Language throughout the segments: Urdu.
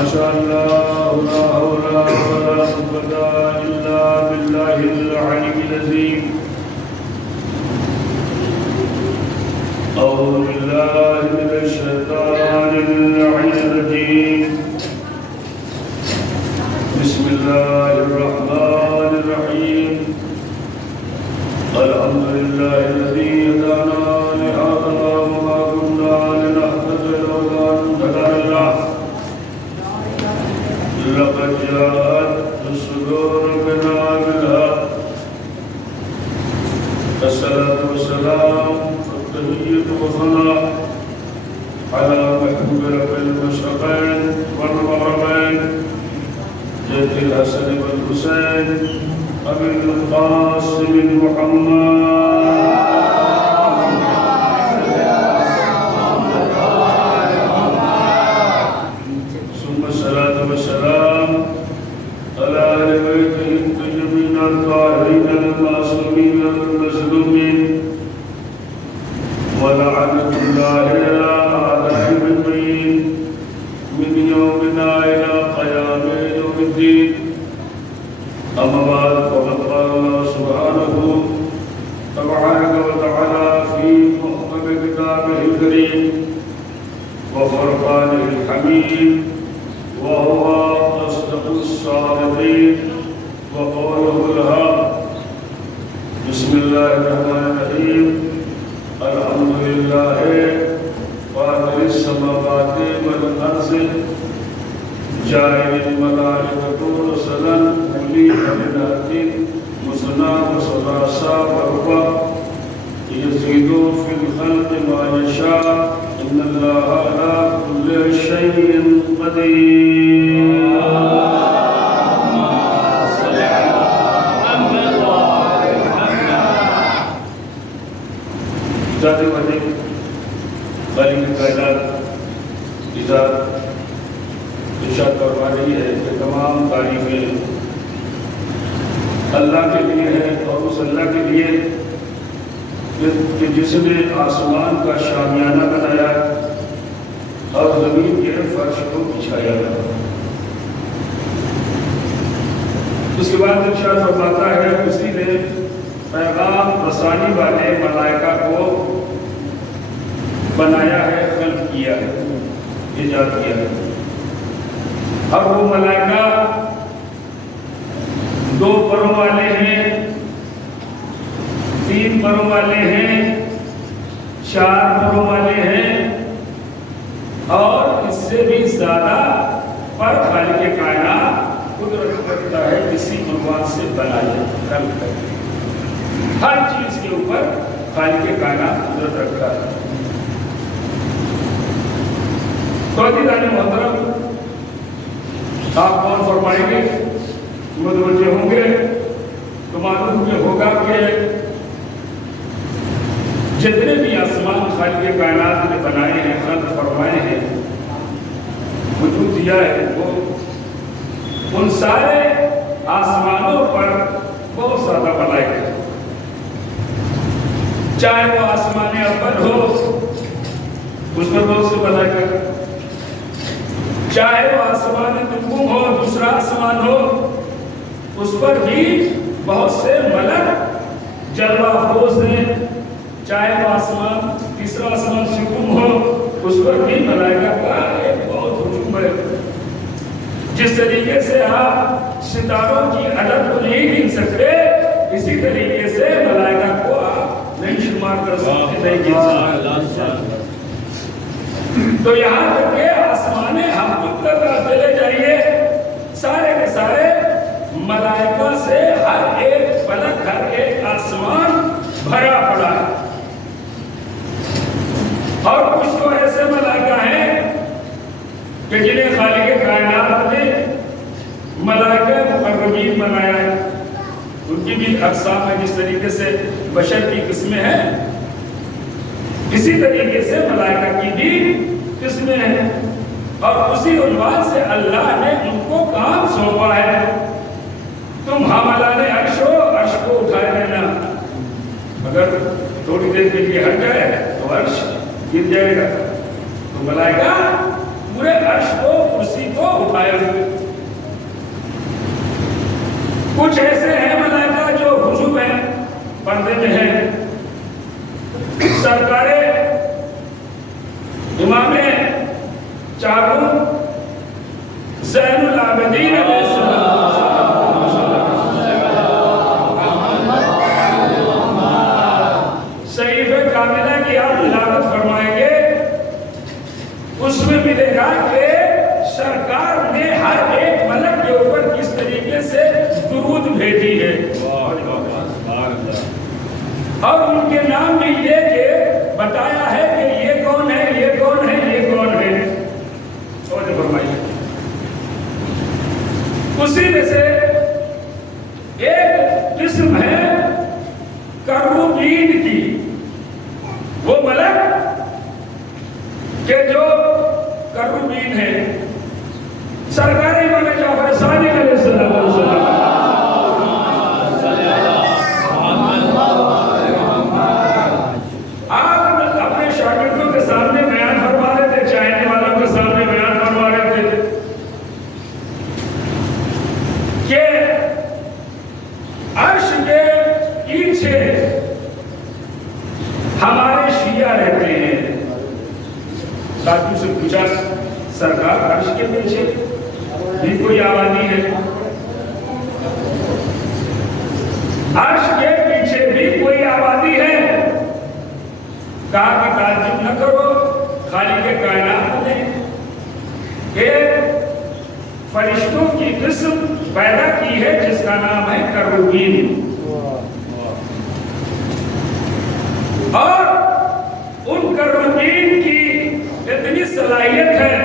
وأشهد أن لا حول ولا قوة إلا بالله العلي العظيم. أعوذ بالله من الشيطان الرجيم. بسم الله الرحمن الرحيم. الحمد لله الذي هدانا لهذا وما كنا لنهتدي لولا أن هدانا الله. لقد جاءت رسل ربنا بالحق. الصلاة والسلام والتحية والثناء على محبوب رب المشرقين والمغربين جد الحسن والحسين أبي القاسم محمد. ثم الصلاة والسلام على آل بيته الطيبين الطاهرين المعصومين المظلومين ولعنة الله على أعدائهم أجمعين من يومنا إلى قيام يوم الدين. أما بعد فقد قال الله سبحانه تبارك وتعالى في محكم كتابه الكريم وفرقانه الحميد وهو أصدق الصادقين وقوله الحق. بسم الله الرحمن الرحيم. الحمد لله فاطر السماوات والأرض جاعل الملائكة رسلا أولي أجنحة مثنى وثلاث ورباع يزيد في الخلق ما يشاء إن الله على كل شيء قدير. ذات وجہ خالق کائنات کی ذات ارشاد فرما رہی ہے کہ تمام تعریفیں اللہ کے لیے ہے اور اس اللہ کے لیے کہ جس نے آسمان کا شامیانہ بنایا اور زمین کے فرش کو بچھایا. اس کے بعد ارشاد فرماتا ہے اسی نے پیغام رسانی والے ملائکہ کو بنایا ہے، خلق کیا ہے، ایجاد کیا ہے. اب وہ ملائکہ دو پروں والے ہیں، تین پروں والے ہیں، چار پروں والے ہیں اور اس سے بھی زیادہ پر خالق کائنات قدرت رکھتا ہے کسی عنوان سے بنایا خلق ہے. ہر چیز کے اوپر خالق کائنات قدرت رکھتا ہے. تو عزیزان محترم آپ کون فرمائیں گے متوجہ ہوں گے تو معلوم یہ ہوگا کہ جتنے بھی آسمان خالق کائنات نے بنائے ہیں، خلق فرمائے ہیں، وجود دیا ہے، وہ ان سارے آسمانوں پر بہت زیادہ ملائکہ ہیں. چاہے وہ آسمان اول ہو اس پر بہت سے ملائکہ، چاہے وہ آسمان دوم ہو دوسرا آسمان ہو اس پر بھی بہت سے ملک جلوہ افروز ہیں، چاہے وہ آسمان تیسرا آسمان سکم ہو اس پر بھی ملائکہ کا ایک بہت ہجوم ہے. جس طریقے سے آپ ستاروں کی عدد کو نہیں گن سکتے اسی طریقے سے ملائکہ کو آپ نہیں شمار کر سکتے، نہیں گن سکتے. تو یہاں تک کہ آسمان حقیقت تک چلے جائیے، سارے کے سارے ملائکہ سے ہر ایک فلک ہر ایک آسمان بھرا پڑا ہے. اور کچھ تو ایسے ملائکہ ہیں کہ جنہیں خالق کائنات نے ملائکہ مقربین بنایا ہے. ان کی بھی اقسام ہے، جس طریقے سے بشر کی قسمیں ہیں اسی طریقے سے ملائکہ کی بھی قسمیں ہیں. اور اسی عنوان سے اللہ نے ان کو کام سونپا ہے. تم حاملان عرش ہو، عرش کو اٹھائے رہنا. اگر تھوڑی دیر کے لیے ہٹ جائے تو عرش گر جائے گا. تو ملائکہ پورے عرش کو، کرسی کو اٹھا چاروں زین العابدین علیہ السلام صحیفہ کاملہ کی آپ تلاوت فرمائیں گے، اس میں ملے گا کہ سرکار نے ہر ایک ملک کے اوپر کس طریقے سے درود بھیجی ہے، اور ان کے نام بھی لے کے بتایا ہے کہ یہ کون ہے، یہ کون ہے، یہ کون ہے۔ توجہ فرمائیے، اسی میں سے ایک قسم ہے کروبین کی، وہ ملک کہ جو کروبین ہے، سرکار امام جعفر صادق علیہ السلام آپ اپنے شاگردوں کے سامنے بیان فرما رہے تھے، چاہنے والوں کے سامنے بیان فرما رہے تھے کہ عرش کے پیچھے ہمارے شیعہ رہتے ہیں۔ ساتھیوں سے پوچھا، سرکار عرش کے پیچھے بھی کوئی آبادی ہے؟ عرش کے پیچھے بھی کوئی آبادی ہے؟ کہا کہ تعجب نہ کرو، خالق کائنات نے ایک فرشتوں کی قسم پیدا کی ہے جس کا نام ہے کروبین، اور ان کروبین کی اتنی صلاحیت ہے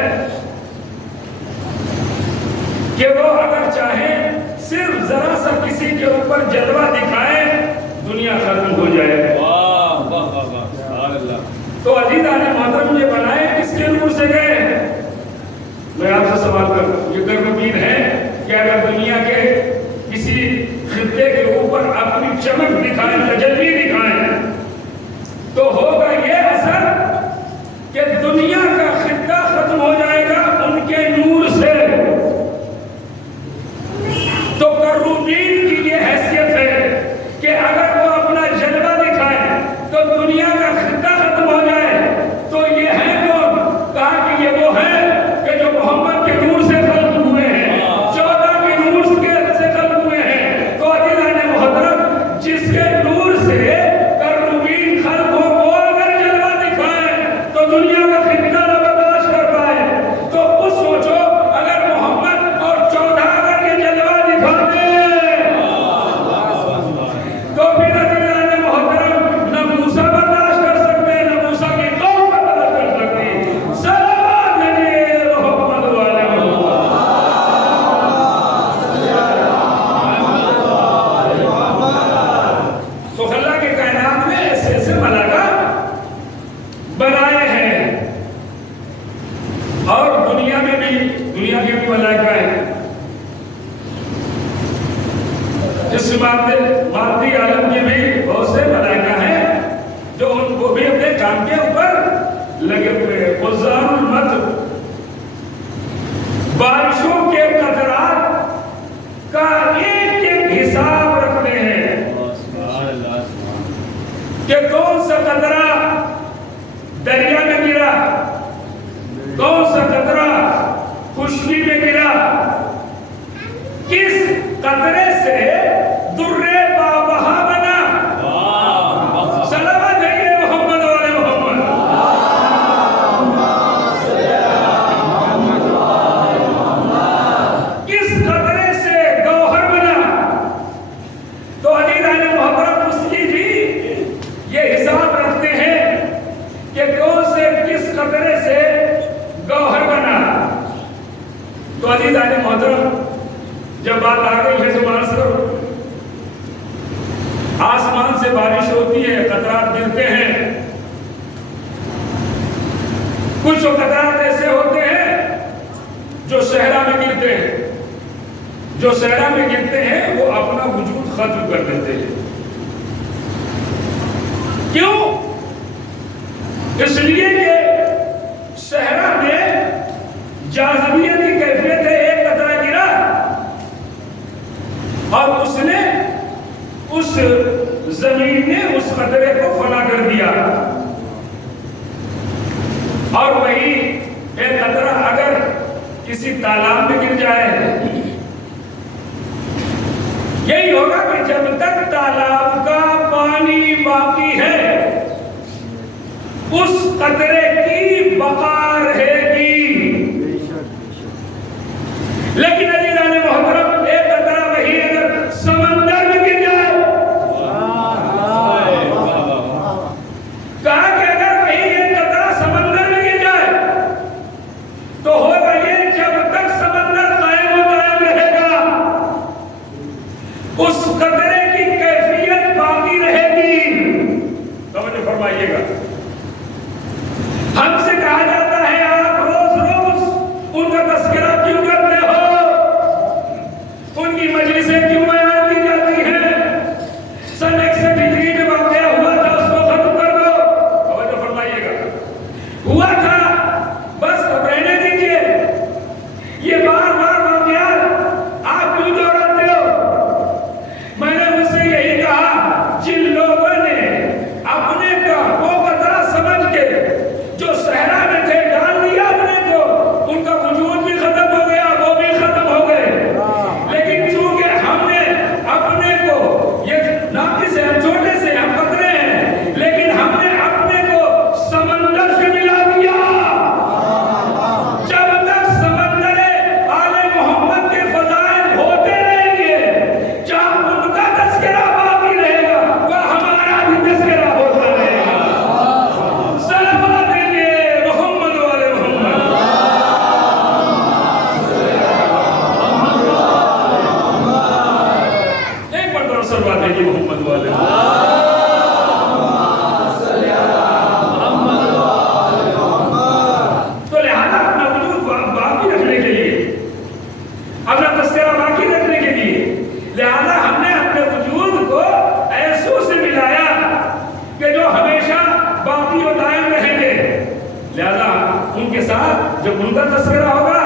کہ وہ اگر چاہیں صرف ذرا سا کسی کے اوپر جلوہ دکھائیں دنیا ختم ہو جائے۔ تو عزیزان محترم یہ بنائے کس کے نور سے گئے؟ میں آپ سے سوال کروں، یہ کروبین ہے کہ اگر دنیا کے کسی خطے کے اوپر اپنی چمک دکھائیں، تجلی دکھائیں، تو ہوگا یہ اثر کہ دنیا کا خطہ ختم ہو جائے گا ان کے نور سے۔ تو کروبین کی یہ حیثیت ہے کہ اگر وہ اپنا جلوہ دکھائے تو دنیا کا خطہ ختم ہو جائے۔ تو یہ ہے کون؟ کہا کہ یہ وہ ہے کہ جو محمد کے نور سے خلق ہوئے ہیں، 14 کے نور سے خلق ہوئے ہیں۔ تو عزیزان محترم، جس کے نور سے کروبین خلق ہو، وہ اگر جلوہ دکھائے تو دنیا کا خطہ نہ برداشت کر پائے۔ تو اس سوچو اگر محمد اور 14 اگر یہ جلوہ دکھاتے تو پھر عزیزان محترم نہ موسیٰ برداشت کر سکتے، نہ موسیٰ کی قوم برداشت کر سکتی۔ صلوات علیہ محمد والے تو اللہ کے کائنات میں ایسے ایسے ملائکہ بنائے ہیں، اور دنیا میں بھی دنیا کے بھی ملائکہ ہیں۔ اس مادی عالم کے بھی بہت سے ملائکہ ہیں جو ان کو بھی اپنے کام کے اوپر لگے ہوئے ہیں۔ قزار المطر، بارشوں کے قطرات کا ایک ایک حساب رکھتے ہیں کہ کون سا قطرہ دریا میں گرا، کون سا قطرہ خشکی میں گرا، کس قطرے سے درے بابہا بنا۔ صلوات علیہ محمد والے محمد۔ کس قطرے سے گوہر بنا۔ تو عزیزان محترم اس کی بھی یہ حساب رکھتے ہیں کہ کون سے کس قطرے سے گوہر بنا۔ تو عزیزان محترم، جب بات آ گئی ہے زبان سے، آسمان سے بارش ہوتی ہے، قطرات گرتے ہیں۔ کچھ قطرات ایسے ہوتے ہیں جو صحرا میں گرتے ہیں، جو صحرا میں گرتے ہیں وہ اپنا وجود ختم کر دیتے ہیں۔ کیوں؟ اس لیے کہ صحرا میں جاذبیت کی کیفیت ہے، ایک قطرہ گرا اور اس نے اس زمین نے اس قطرے کو فنا کر دیا، اور وہی ایک قطرہ کسی تالاب میں گر جائے، یہی ہوگا کہ جب تک تالاب کا پانی باقی ہے اس قطرے کی بقا رہے گی۔ لیکن عزیزان محترم، ایک قطرہ وہی اگر سمندر میں گر جائے، کہا کہ اگر وہی ایک قطرہ سمندر میں گر جائے تو ہوگا یہ جب تک سمندر قائم و دائم رہے گا اس قطرے کی کیفیت باقی رہے گی۔ توجہ فرمائیے گا، ہم سے کہا جاتا ہے آپ روز روز ان کا تذکرہ کیوں کرتے ہو، ان کی مجلسیں کیوں بیان کی جاتی ہیں، سن 61 ہجری میں واقعہ ہوا تھا اس کو ختم کر دو۔ توجہ فرمائیے گا، ہوا تھا بس رہنے دیجئے، یہ بار بار واقعات آپ کیوں دوہراتے ہو؟ میں نے ان سے یہی کہا، جن لوگوں نے اپنے کا وہ قطرہ سمجھ کے جو صحرا میں تھے ڈال دیا اپنے کو، ان کا وجود بھی ختم ہو گیا، وہ بھی ختم ہو گئے۔ لیکن چونکہ ہم نے اپنے کو، یہ ناقص ہے، ہم چھوٹے سے، ہم قطرے ہیں، لیکن ہم نے اپنے کو سمندر سے ملا دیا۔ جب تک سمندر آل محمد کے فضائل ہوتے رہیں گے، جب ان کا تذکرہ باقی رہے گا، وہ ہمارا بھی تذکرہ ہوتا رہے گا۔ صلوات علیہ محمد والے محمد۔ ایک مرتبہ صلوات علیہ محمد والے محمد۔ تو لہذا اپنا وجود باقی رکھنے کے لیے، اپنا تذکرہ باقی رکھنے کے لیے، لہذا ہم نے اپنے وجود کو ایسو سے ملایا کہ جو ہمیشہ باقی و دائم رہیں گے۔ لہذا ان کے ساتھ جب ان کا تذکرہ ہوگا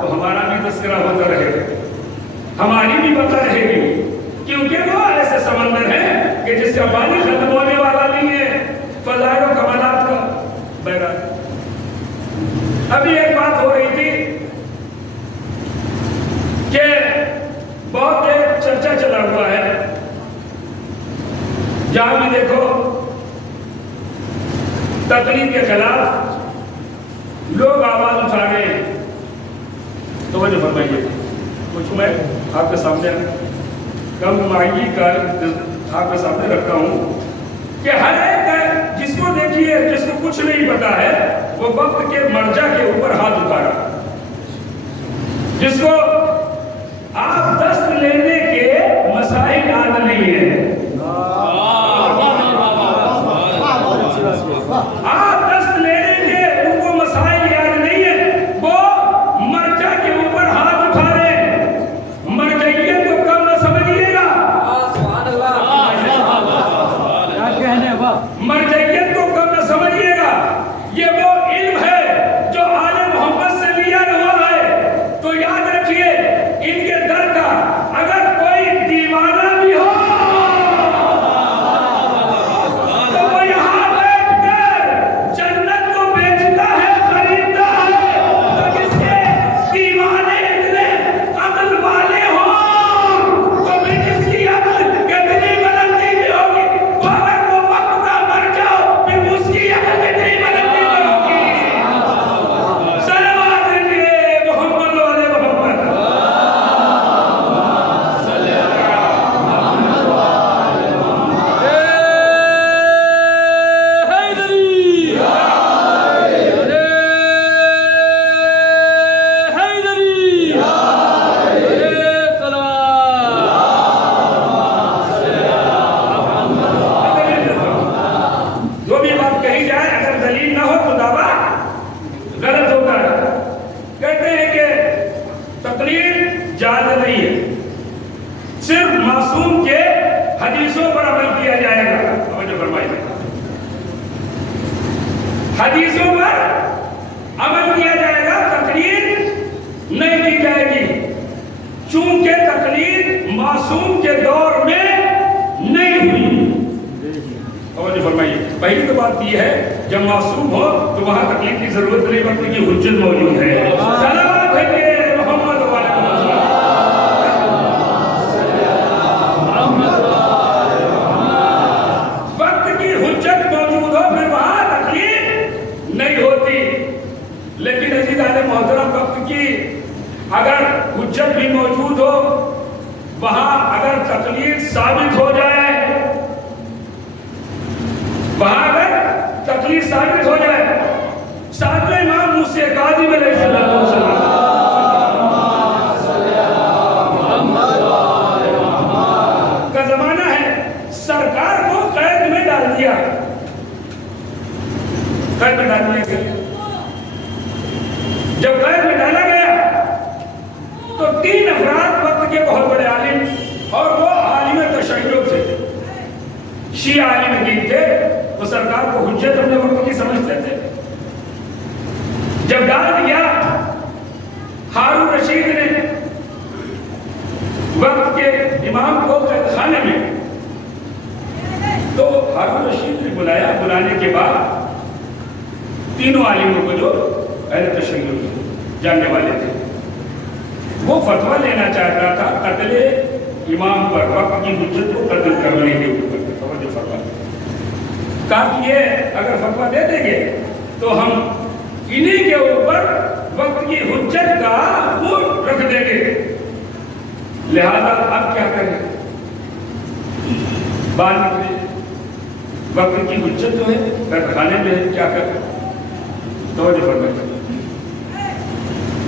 تو ہمارا بھی تذکرہ ہوتا رہے گا، ہماری بھی بتا رہے گی، کیونکہ وہ ایسے سمندر ہیں کہ جس کا پانی ختم ہونے والا نہیں ہے، فضائل و کمالات کا بہرحال۔ ابھی ایک بات ہو رہی تھی کہ بہت ایک چرچا چلا ہوا ہے، جہاں بھی دیکھو تقلید کے خلاف لوگ آواز اٹھا گئے۔ توجہ فرمائیے، کچھ میں آپ کے سامنے کم ماہی کا آپ کے سامنے رکھتا ہوں کہ ہر ایک جس کو دیکھیے، جس کو کچھ نہیں پتا ہے، وہ وقت کے مرجع کے اوپر ہاتھ اٹھا رہا، جس کو آپ دست لینے کے مسائل یاد نہیں ہے، آپ دست لینے کے ان کو مسائل یاد نہیں ہے، وہ مرجع کے اوپر ہاتھ اٹھا رہے ہیں۔ مرجعیت کو کم نہ سمجھیے گا، مرجعیت کو کم نہ سمجھیے گا، یہ وہ علم ہے جو آل محمد سے لیا ہوا ہے۔ تو یاد رکھیے، ان کے در کا اگر کوئی دیوانہ بھی ہو تو وہ یہاں بیٹھ کر جنت کو بیچتا ہے، خریدتا ہے۔ تو جس کے دیوانے اتنے عقل والے ہوں تو بھی جس کی عقل کتنی بلندی بھی ہوگی، وہ اگر وہ وقت کا مر جاؤ پھر اس کی عقل کتنی بلندی بھی ہوگی۔ صلوات علیہ محمد والے محمد۔ جو بھی بات کہی جائے اگر دلیل نہ ہو تو دعویٰ غلط ہوتا ہے۔ کہتے ہیں کہ تقلید جائز نہیں ہے، صرف معصوم کے حدیثوں پر عمل کیا جائے گا۔ توجہ فرمائیے، حدیثوں پر عمل کیا جائے گا، تقلید نہیں کی جائے گی، چونکہ تقلید معصوم کے دور میں نہیں ہوئی۔ توجہ فرمائیے، پہلی تو بات یہ ہے جب معصوم ہو تو وہاں تقلید کی ضرورت نہیں پڑتی کہ حجت موجود ہے۔ صلوات ہے اگر حجت بھی موجود ہو، وہاں اگر تقلید ثابت ہو جائے، وہاں اگر تقلید ثابت ہو جائے، ساتویں امام موسی کاظم علیہ السلام کا زمانہ ہے، سرکار کو قید میں ڈال دیا، قید میں ڈال دیا گیا۔ جب قید میں ڈالا گیا تو 3 افراد وقت کے بہت بڑے عالم، اور وہ عالم تشیع تھے، شیعہ عالم دین تھے، وہ سرکار کو حجت اپنے وقت کی سمجھتے تھے۔ جب ڈال دیا ہارون رشید نے وقت کے امام کو قید خانے میں، تو ہارون رشید نے بلایا، بلانے کے بعد تینوں عالموں کو جو اہل تشیع جاننے والے تھے، وہ فتویٰ لینا چاہتا تھا قتل امام پر، وقت کی حجت کو قتل کرنے کے اوپر۔ کہا کہ یہ اگر فتویٰ دے دیں گے تو ہم انہی کے اوپر وقت کی حجت کا حکم رکھ دیں گے، لہذا اب کیا کریں؟ بات نکلے وقت کی حجت جو ہے قید خانے میں ہے، کیا کریں؟ توجہ فرمائیں۔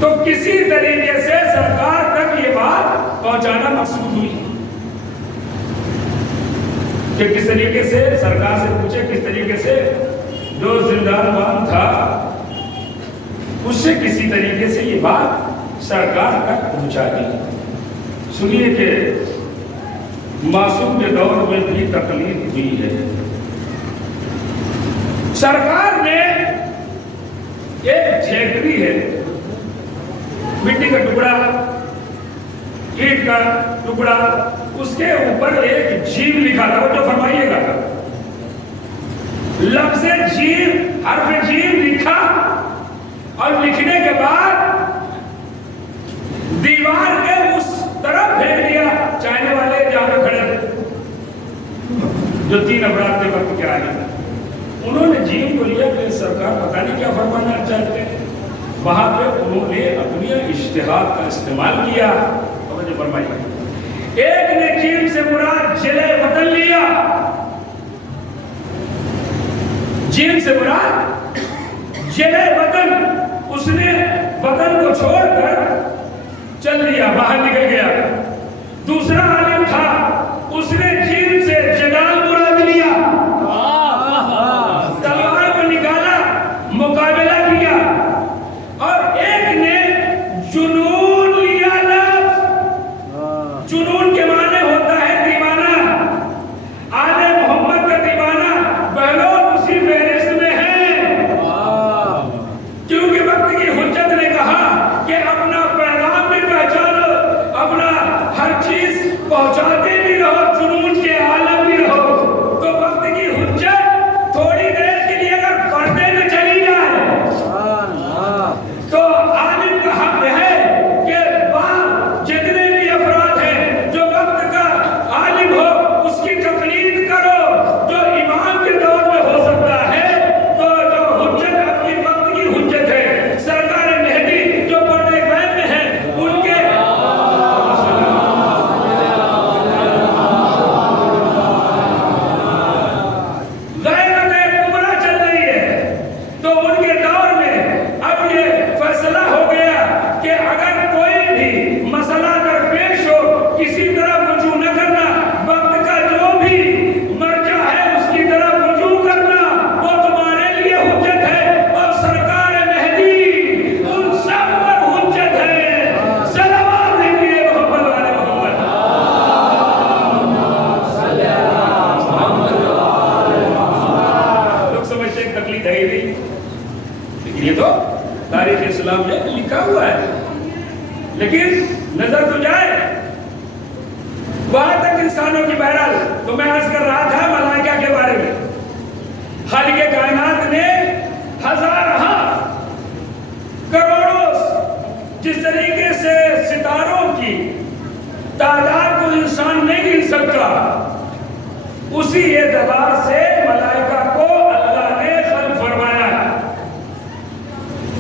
تو کسی طریقے سے سرکار تک یہ بات پہنچانا مقصود ہوئی کہ کس طریقے سے سرکار سے پوچھے، کس طریقے سے جو زندان بان تھا اس سے کسی طریقے سے یہ بات سرکار تک پہنچا دی۔ سنیے کہ معصوم کے دور میں بھی تقلید ہوئی ہے۔ سرکار نے ایک جھیپڑی ہے، مٹی کا ٹکڑا، اینٹ کا ٹکڑا، اس کے اوپر ایک جیم لکھا تھا، وہ جو فرمائیے گا لفظ جیم، حرف جیم لکھا، اور لکھنے کے بعد دیوار کے اس طرف پھینک دیا چاہنے والے جہاں پہ کھڑے تھے، جو 3 افراد تھے وقت کے آگے، انہوں نے جیم کو لیا کہ سرکار پتہ نہیں کیا فرمانا چاہتے ہیں، وہاں پہ انہوں نے اپنی اجتہاد کا استعمال کیا۔ توجہ فرمائیے، ایک نے جیم سے مراد جلے وطن لیا، جیم سے مراد جلے وطن، اس نے وطن کو چھوڑ کر چل لیا، باہر نکل گیا۔ دوسرا عالم تھا، اس نے جیم سے جدال مراد لیا، تلوار کو نکالا، مقابلہ کیا۔ اور ایک نے جنون لیا، لفظ جنون کے معنی ہوتا ہے دیوانہ، آل محمد کا دیوانہ بہلول اسی فہرست میں ہے، کیونکہ وقت کی حجت نے کہا کہ اپنا پیغام بھی پہچانو، اپنا ہر چیز پہنچاتے بھی رہو، جنون کے عالم بھی رہو۔ تو وقت کی حجت تھوڑی دیر کے لیے اگر پردے میں چلی جائے تو عالم کا حق ہے کہ جتنے بھی افراد ہیں جو وقت کا عالم ہو اس کی تقلید کرو، جو امام کے دور میں ہو سکتا ہے۔ تو جو حجت اپنی وقت کی حجت ہے، سرکار مہدی جو پردے غیب میں ہیں ان کے غیرت کبریٰ چل رہی ہے، تو ان کے دور میں اب یہ فیصلہ ہو گیا کہ اگر کوئی بھی مسئلہ در پیش ہو کسی طرح رجوع نہ کرنا، وقت کا جو بھی مرجع ہے اس کی طرف رجوع کرنا، وہ تمہارے لیے حجت ہے، اور سرکار مہدی ان سب پر حجت ہے۔ صلوات دیجیے محمد والے محمد۔ لوگ سمجھتے ہیں تقلید ہے ہی نہیں، لیکن یہ تو تاریخ اسلام میں لکھا ہوا ہے۔ لیکن نظر تو جائے وہاں تک انسانوں کی، بہرحال تو میں عرض کر رہا تھا ملائکہ کے بارے میں، خالق کائنات نے ہزارہ کروڑوں جس طریقے سے ستاروں کی تعداد کو انسان نہیں گن سکتا، اسی اعتبار سے ملائکہ کو اللہ نے خلق فرمایا۔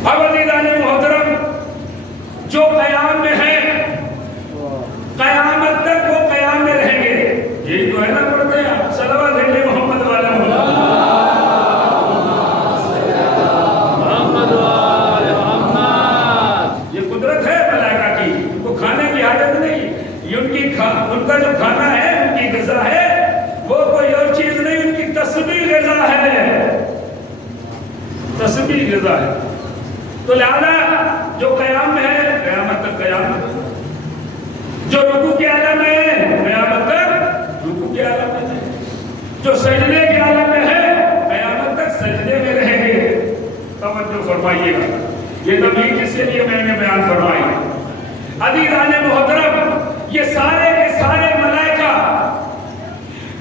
اب عزیزان محترم، جو قیام ان کا جو کھانا ہے، ان کی غذا ہے، وہ کوئی اور چیز نہیں، ان کی تسبیح غذا ہے، تسبیح غذا ہے۔ تو لہذا جو قیام میں ہے قیامت تک قیام ہے، جو رکوع کے عالم میں ہے قیامت تک رکوع کے عالم میں ہے، جو سجدے کے عالم میں ہے قیامت تک سجدے میں رہیں گے۔ توجہ فرمائیے گا، یہ تبلیغ جس کے لیے میں نے بیان فرمائی۔ عزیزان محترم، یہ سارے کے سارے ملائکہ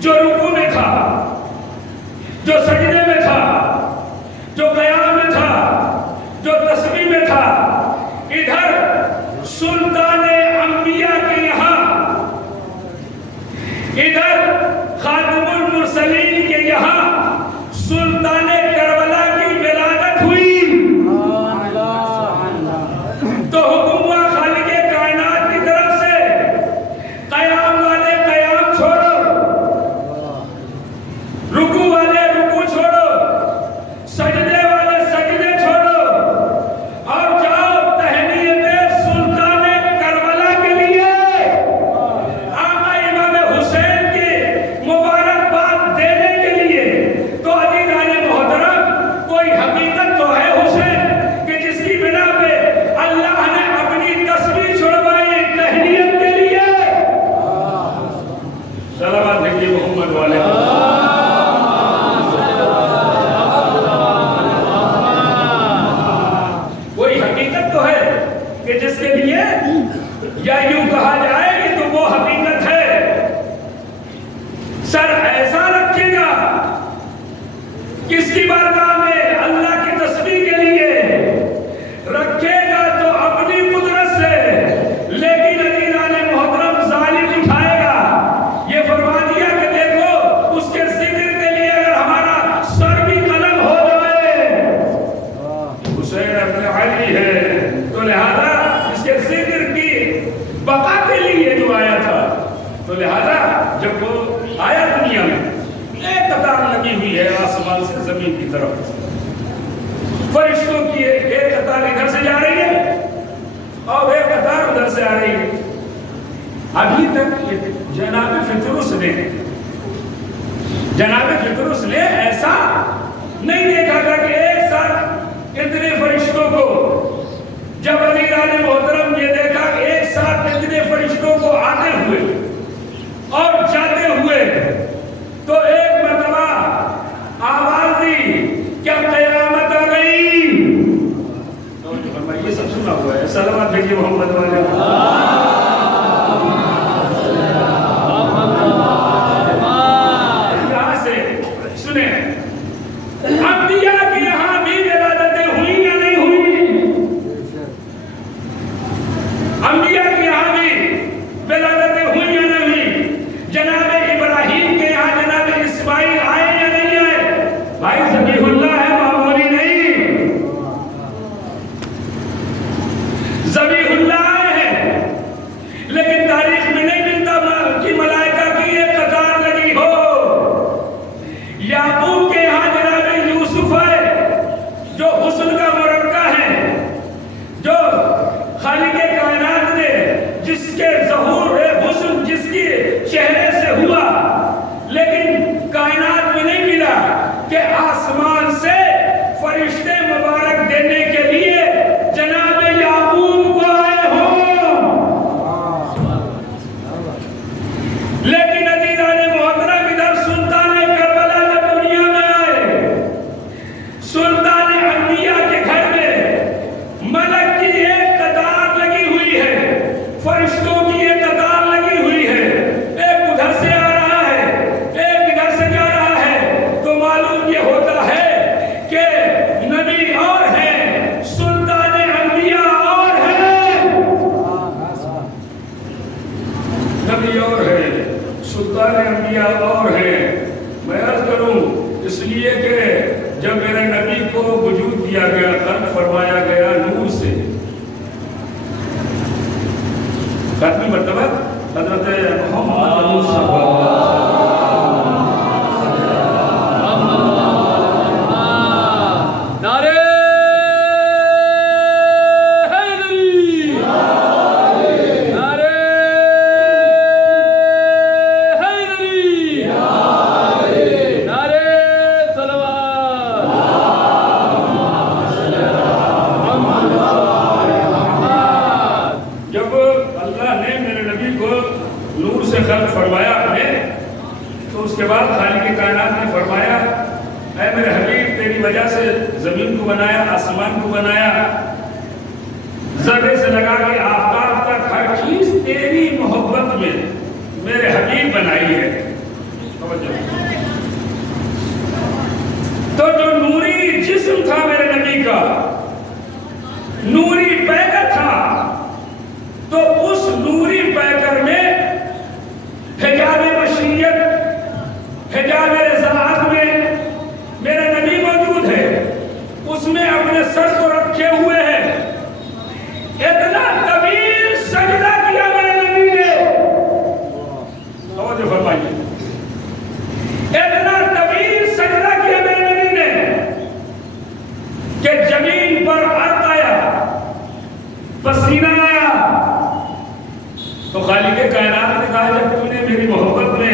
جو رکوع میں تھا، جو سجدے میں تھا، جو قیام میں تھا، جو تسبیح میں تھا، ادھر سلطان انبیاء کے یہاں، ادھر خاتم المرسلین کے یہاں سلطان کربلا کی ولادت ہوئی۔ تو حکم ہوا خالق کائنات کی طرف سے، قیام والے قیام چھوڑو، رکوع والے رکوع چھوڑو، سجدے والے سجدے چھوڑو، اور جاؤ تہنیت سلطان کربلا کے لیے آقا امام حسین کی مبارکباد دینے کے لیے۔ تو عزیزان محترم، کوئی حقیقت تو ہے حسین کہ جس کی بنا پہ اللہ نے اپنی تسبیح چھڑوائی تہنیت کے لیے۔ صلوات بھیجیے محمد والے۔ کوئی حقیقت تو ہے کہ جس کے لیے، یا یوں کہا جائے کہ تو وہ حقیقت ہے، سر ایسا رکھے گا کس کی بارگاہ میں اللہ کی تسبیح کے لیے رکھے گا تو اپنی قدرت سے، لیکن عزیزان محترم ظالم اٹھائے گا۔ یہ فرما دیا کہ دیکھو اس کے ذکر کے لیے اگر ہمارا سر بھی قلم ہو جائے، حسین اپنے علی ہے، تو لہذا اس کے ذکر کی بقا کے لیے جو آیا تھا، تو لہذا جب وہ آیا دنیا میں، ایک قطار لگی ہوئی ہے آسمان سے زمین کی طرف، فرشتوں کی ایک قطار ادھر سے جا رہی ہے اور ایک قطار ادھر سے آ رہی ہے۔ ابھی تک جناب فطرس نے ایسا نہیں دیکھا تھا کہ ایک ساتھ اتنے فرشتوں کو، جب عزیزان محترم یہ دیکھا کہ ایک ساتھ اتنے فرشتوں کو آتے ہوئے اور جاتے ہوئے، تو ایک مرتبہ آواز دی، کیا قیامت آ گئی؟ یہ سب سنا ہوا ہے، صلوات بھیجیے محمد والے۔ یہاں سے سنیں، انبیاء کے یہاں بھی ولادتیں ہوئی یا نہیں ہوئی؟ انبیاء کے یہاں بھی ولادتیں ہوئی یا نہیں ہوئی؟ جناب ابراہیم کے یہاں جناب اسماعیل آئے یا نہیں آئے؟ بھائی ذبیح اللہ ہے، معمولی نہیں، ذبیح اللہ آئے ہیں، لیکن تاریخ میں نہیں ملتا کہ ملائکہ کی ایک قطار لگی ہو۔ یعقوب کے یہاں جناب یوسف آئے، جو حسن کا مرقع ہے، جو خالق کائنات نے جس کے ظہور حسن جس کی چہرے سے ہوا، لیکن کائنات میں نہیں ملا کہ آسمان سے فرشتے مبارک دینے کے لیے جناب یعقوب کو آئے ہوں۔ لیکن عزیزان محترم، ادھر سلطان کربلا جب دنیا میں آئے، سلطان انبیاء کے گھر میں ملک کی ایک قطار لگی ہوئی ہے، فرشتوں کی ایک قطار لگی ہوئی ہے، ایک ادھر سے آ رہا ہے، ایک ادھر سے جا رہا ہے، تو معلوم یہ ہوتا ہے کہ نبی اور ہے، سلطان انبیاء اور ہے، نبی اور ہے، سلطان انبیاء اور ہے۔ میں عرض کروں اس لیے کہ جب میرے نبی کو وجود دیا گیا، خلق فرمایا گیا نور سے، ختمی مرتبہ حضرت محمد مصطفیٰ نور سے خلق فرمایا آپ نے، تو اس کے بعد خالق کائنات نے فرمایا اے میرے حبیب تیری وجہ سے زمین کو بنایا، آسمان کو بنایا، ذرے سے لگا کے آفتاب تک ہر چیز تیری محبت میں میرے حبیب بنائی ہے۔ تو جو نوری جسم تھا میرے نبی کا، نوری پیکر تھا، تو اس نوری پیکر میں حجاب بشریت، حجاب رضاعت میں میرا نبی موجود ہے، اس میں اپنے سر کو رکھے ہوئے ہے، اتنا طویل سجدہ کیا میرے نبی نے، توجہ فرمائیے، اتنا طویل سجدہ کیا میرے نبی نے کہ زمین پر عرق آیا، پسینہ آیا۔ تو خالق کائنات نے کہا جب تو نے میری محبت میں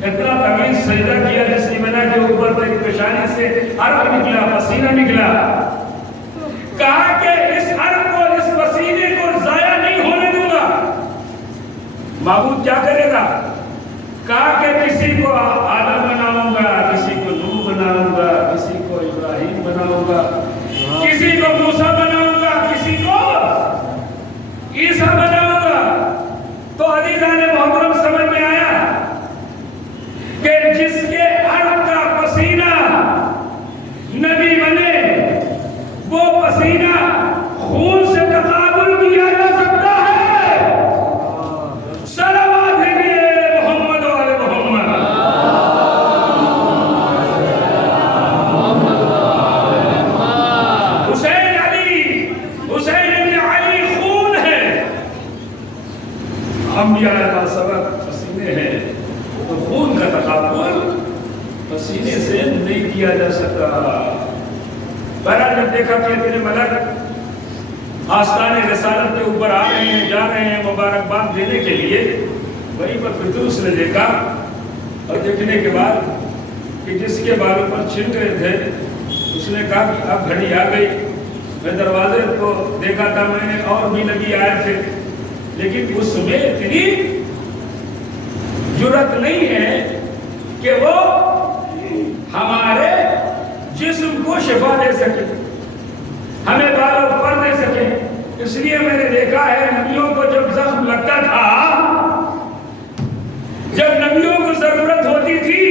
اتنا طویل سجدہ کیا جس کی وجہ کے اوپر تیری پیشانی سے عرق نکلا، پسینہ نکلا، کہا کہ اس عرق کو، اس پسینے کو ضائع نہیں ہونے دوں گا۔ معبود کیا کرے گا؟ کہا کہ کسی کو آدم بناؤں گا، کسی کو نوح بناؤں گا، کسی کو ابراہیم بناؤں گا، کسی کو موسیٰ بناؤں گا، کسی کو عیسیٰ بناؤں گا۔ تو عزیزان محترم سمجھ میں آیا کہ جس کے عرق کا پسینہ نبی بنے، وہ پسینہ خون سے تقابل کیا جا سکتا ہے۔ صلوات ہے محمد و آل محمد۔ حسین علی، حسین ابن علی خون ہے، انبیاء کا سبق پسینے ہیں، تو خون کا تقابل پسینے سے نہیں کیا جا سکتا۔ بہرحال جب دیکھا کہ میرے ملک آستان رسالت کے اوپر آ رہے ہیں، جا رہے ہیں مبارکباد دینے کے لیے، وہیں پر فردوس نے دیکھا، اور دیکھنے کے بعد کہ جس کے بالوں پر چھن گئے تھے اس نے کہا کہ اب گھڑی آ گئی۔ میں دروازے کو دیکھا تھا، میں نے اور بھی نبی آئے تھے، لیکن اس میں اتنی جرت نہیں ہے کہ وہ ہمارے جسم کو شفا دے سکے، ہمیں بالوں پر دے سکے۔ اس لیے میں نے دیکھا ہے نبیوں کو جب زخم لگتا تھا، جب نبیوں کو ضرورت ہوتی تھی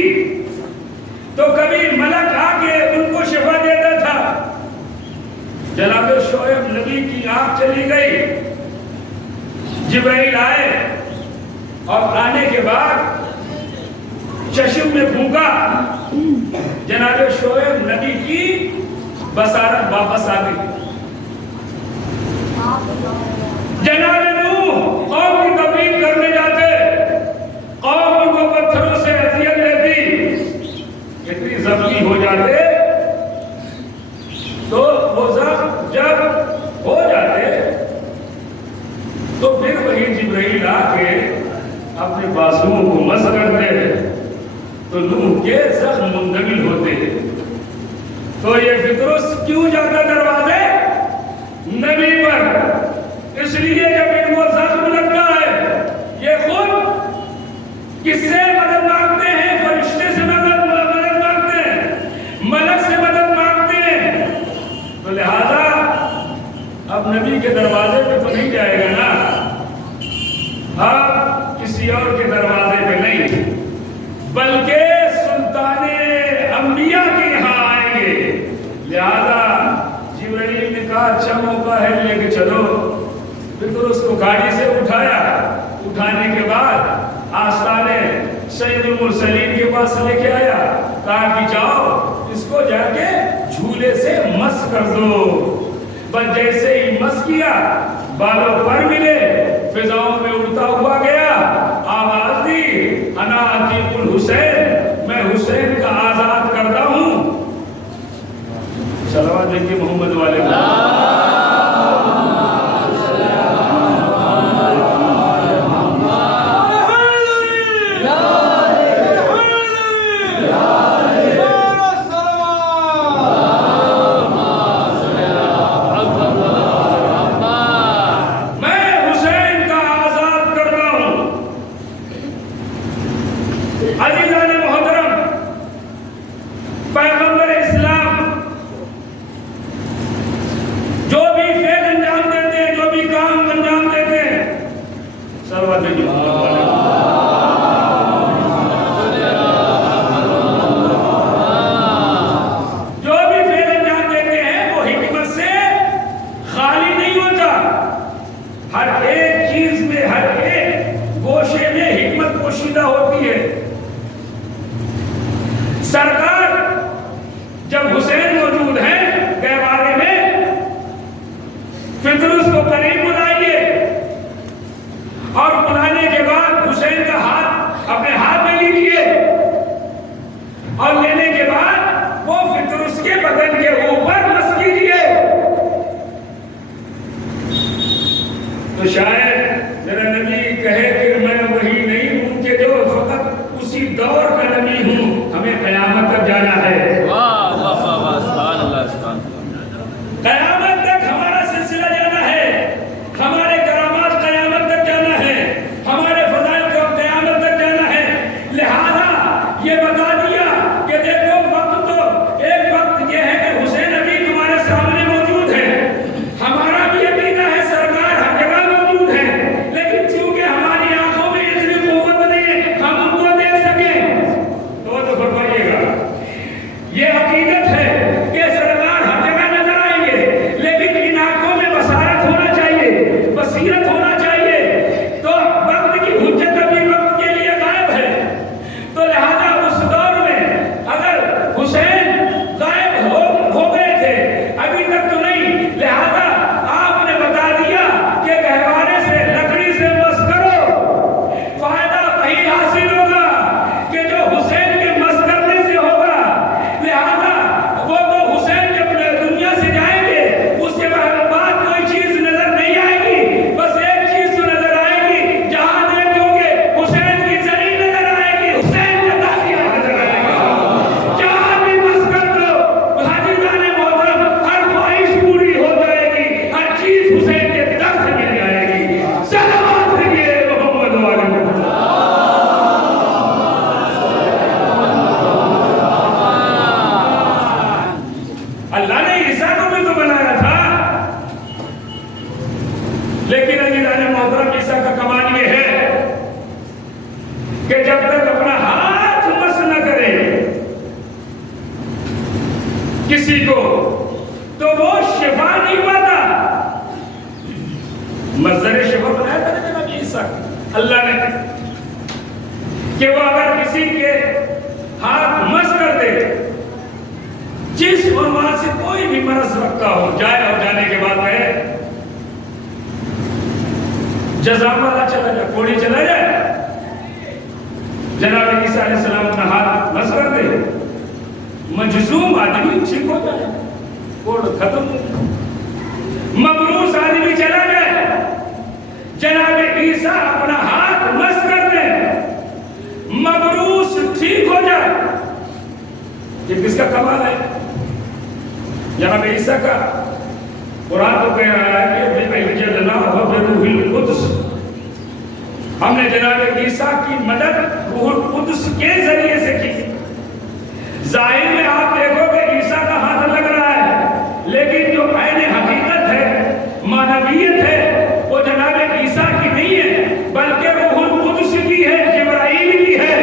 تو کبھی ملک آ کے ان کو شفا دیتا تھا۔ جناب شعیب نبی کی آنکھ چلی گئی، جبرائیل آئے، اور آنے کے بعد چشم میں پھونکا، جناب شعیب نبی کی بصارت واپس آ گئی۔ جناب نوح قوم کی تبلیغ کرنے جاتے، قوم ان کو پتھروں سے اذیت دیتی، اتنی زخمی ہو جاتے، تو وہ زخم جب ہو جاتے تو پھر وہی جبرائیل آ کے اپنے بازوؤں کو مس کرتے، تو نوح کے زخم منتقل ہوتے ہیں۔ تو یہ فطرس کیوں جاتا دروازے نبی پر؟ اس لیے جب ان کو زخم لگتا ہے، یہ خود کس سے مدد مانگتے ہیں؟ فرشتے سے مدد مانگتے ہیں، ملک سے مدد مانگتے ہیں۔ تو لہذا اب نبی کے دروازے پہ تو نہیں جائے گا نا، اب کسی اور کے دروازے پہ نہیں، بلکہ سلطان انبیاء کے یہاں آئیں گے۔ لہذا جبرائیل نے کہا اچھا موقع ہے لے کے چلو۔ پھر تو اس کو گاڑی سے اٹھایا، اٹھانے کے بعد آستان سید المرسلین کے پاس لے کے آیا، کہا کہ جاؤ اس کو جا کے جھولے سے مس کر دو۔ بس جیسے ہی مس کیا، بالوں پر ملے، فضاؤں میں اڑتا ہوا گیا، آواز دی انا عتیق الحسین، میں حسین کا آزاد کرتا ہوں۔ صلوات دیکھیں محمد والے ہر ایک چیز میں، ہر ایک گوشے میں حکمت پوشیدہ ہوتی ہے۔ سرکار جب حسین موجود ہیں گہوارے میں، فطرس کو قریب بلائیے، اور بلانے کے بعد حسین کا ہاتھ اپنے ہاتھ میں لیجیے، اور لینے کے بعد وہ فطرس کے بدن کے اوپر مس کیجیے۔ تو شاید میرا نبی کہے کہ میں وہی نہیں ہوں کہ جو فقط اسی دور کا نبی ہوں، ہمیں قیامت تک جانا ہے۔ قیامت تک ہمارا سلسلہ جانا ہے، ہمارے کرامات قیامت تک جانا ہے، ہمارے فضائل کو قیامت تک جانا ہے۔ لہذا یہ بتا دیا کہ دیکھو وقت تو ایک وقت یہ ہے کہ حسین ابھی تمہارے سامنے موجود ہے، ہمارا بھی عقیدہ ہے سرکار ہر جگہ موجود ہے، لیکن چونکہ ہماری آنکھوں میں اتنی قوت نہیں ہے ہم ان کو دیکھ سکیں، تو فرمائیے گا یہ عقیدت ہے کہ سرکار ہر جگہ نظر آئیں گے، لیکن ان آنکھوں میں بصارت ہونا چاہیے، بصیرت ہونا چاہیے۔ تو وقت کی حجت ابھی وقت کے لیے غائب ہے، تو لہذا اس دور میں اگر حسین غائب ہو گئے تھے ابھی تک تو نہیں، لہذا آپ نے بتا دیا کہ گہوارے سے لکڑی سے مس کرو، فائدہ وہی حاصل ہوگا کہ جو حسین کے مس کرنے سے ہوگا۔ لہذا وہ تو حسین جب دنیا سے جائیں گے اس کے بعد کوئی چیز نظر نہیں آئے گی، بس ایک چیز تو نظر آئے گی، جہاں دیکھو گے حسین کی زری نظر آئے گی، حسین کا داخلہ نظر آئے گا، جہاں بھی مس کر دو حاجیان محترم ہر خواہش پوری ہو جائے گی، ہر چیز حسین کے در سے مل جائے گی۔ صلوات بھیجیے محمد والے محمد۔ اللہ نے عیسیٰ کو بھی تو بنایا تھا، لیکن عزیزان محترم عیسیٰ کا کمال یہ ہے کہ جب تک اپنا ہاتھ مس نہ کرے کسی کو تو وہ شفا نہیں پاتا۔ مصدر شفا بنایا تھا جناب عیسیٰ اللہ نے کہ وہ اگر کسی کے ہاتھ مس کر دے، جس عنوان سے کوئی بھی مرض رکھا ہو جائے، اور جانے کے بعد ہے جزا والا چلا جائے، کوڑی چلا جائے، جناب عیسیٰ علیہ السلام اپنا ہاتھ مس کر دے، مجزوم آدمی ٹھیک ہو جائے، کوڑ ختم ہو جائے، مبروس آدمی چلا جائے، جناب عیسیٰ اپنا ہاتھ مس کر دے، مبروس ٹھیک ہو جائے۔ یہ کس کا کمال ہے؟ جناب عیسیٰ کا۔ قرآن تو کہہ رہا ہے کہ بروح القدس، ہم نے جناب عیسیٰ کی مدد روح القدس کے ذریعے سے کی۔ ظاہر میں آپ دیکھو کہ عیسیٰ کا ہاتھ لگ رہا ہے، لیکن جو عین حقیقت ہے، معنویت ہے، وہ جناب عیسیٰ کی نہیں ہے، بلکہ روح القدس کی ہے، جبرائیل کی ہے۔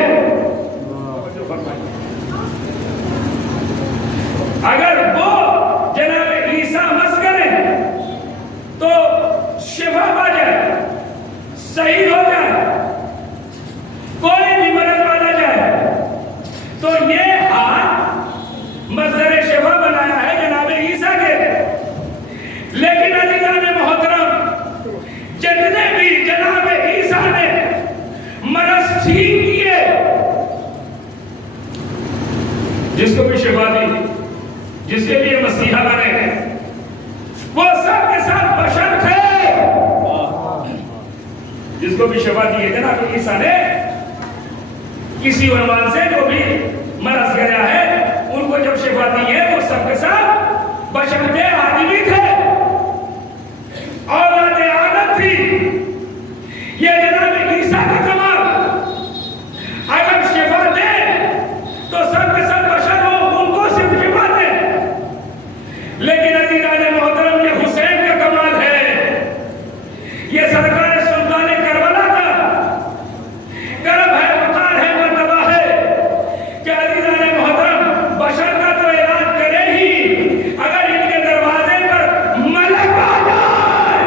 اگر وہ جناب عیسیٰ مس کریں تو شفا پا جائے، صحیح ہو جائے، کوئی بھی مرض والا جائے، تو یہ ہاتھ مصدر شفا بنایا ہے جناب عیسیٰ کے۔ لیکن عزیزان محترم، جتنے بھی جناب عیسیٰ نے مرض ٹھیک کیے، جس کو بھی شفا دی، جس کے لیے مسیحا بنے، وہ سب کے ساتھ بشر تھے۔ جس کو بھی شفا دی ہے جناب عیسیٰ نے، کسی عنوان سے جو بھی مرض گیا ہے، ان کو جب شفا دی ہے، وہ سب کے ساتھ بشر تھے، آدمی تھے، اولاد آدم تھی۔ یہ جناب عیسیٰ کا کمال، اگر شفا دے تو سب کے سب بشر ہو، ان کو صرف شفا دے۔ لیکن عزیزان محترم، یہ حسین کا کمال ہے، یہ سرکار سلطان کربلا کا کرم ہے، وقار ہے، مرتبہ ہے کہ عزیزان محترم بشر کا تو علاج کرے ہی، اگر ان کے دروازے پر ملک آ جائے،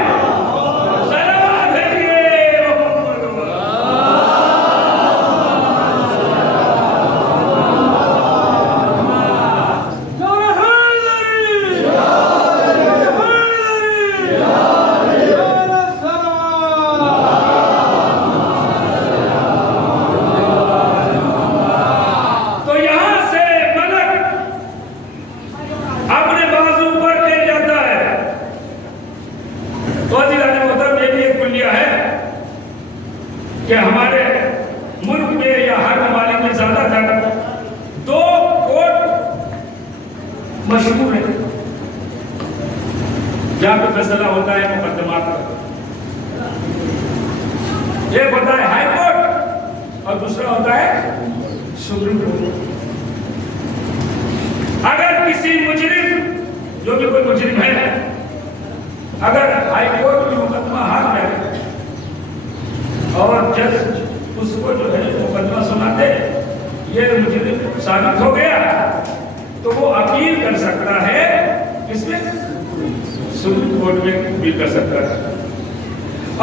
کہ ہمارے ملک میں یا ہر ممالک میں زیادہ تر 2 کورٹ مشہور ہیں جہاں پہ فیصلہ ہوتا ہے مقدمات کا. ایک ہوتا ہے ہائی کورٹ اور دوسرا ہوتا ہے سپریم کورٹ. اگر کسی مجرم جو بھی کوئی مجرم ہے اگر ہائی کورٹ میں مقدمہ ہار جائے اور جج اس کو جو ہے مقدمہ سناتے یہ مجرم ثابت ہو گیا تو وہ اپیل کر سکتا ہے اس میں سپریم کورٹ میں اپیل کر سکتا ہے.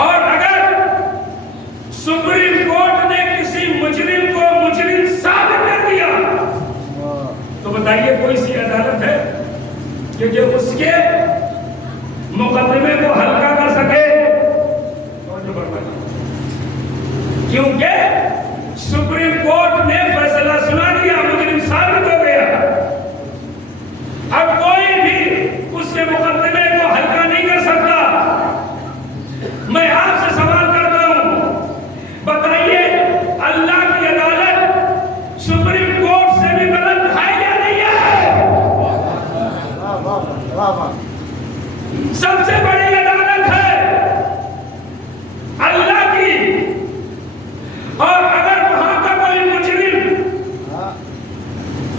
اور اگر سپریم کورٹ نے کسی مجرم کو مجرم ثابت کر دیا تو بتائیے کوئی سی عدالت ہے کہ جو اس کے مقدمے کو ہلکا کر سکے؟ کیونکہ سپریم کورٹ نے فیصلہ سنا دیا مجرم ثابت ہو گیا. اب کوئی بھی اس کے مقدمے کو ہلکا نہیں کر سکتا. میں آپ سے سوال کرتا ہوں بتائیے اللہ کی عدالت سپریم کورٹ سے بھی بلند ہے یا نہیں ہے؟ سب سے بڑی عدالت ہے اللہ کی. اور اگر وہاں کا کوئی مجرم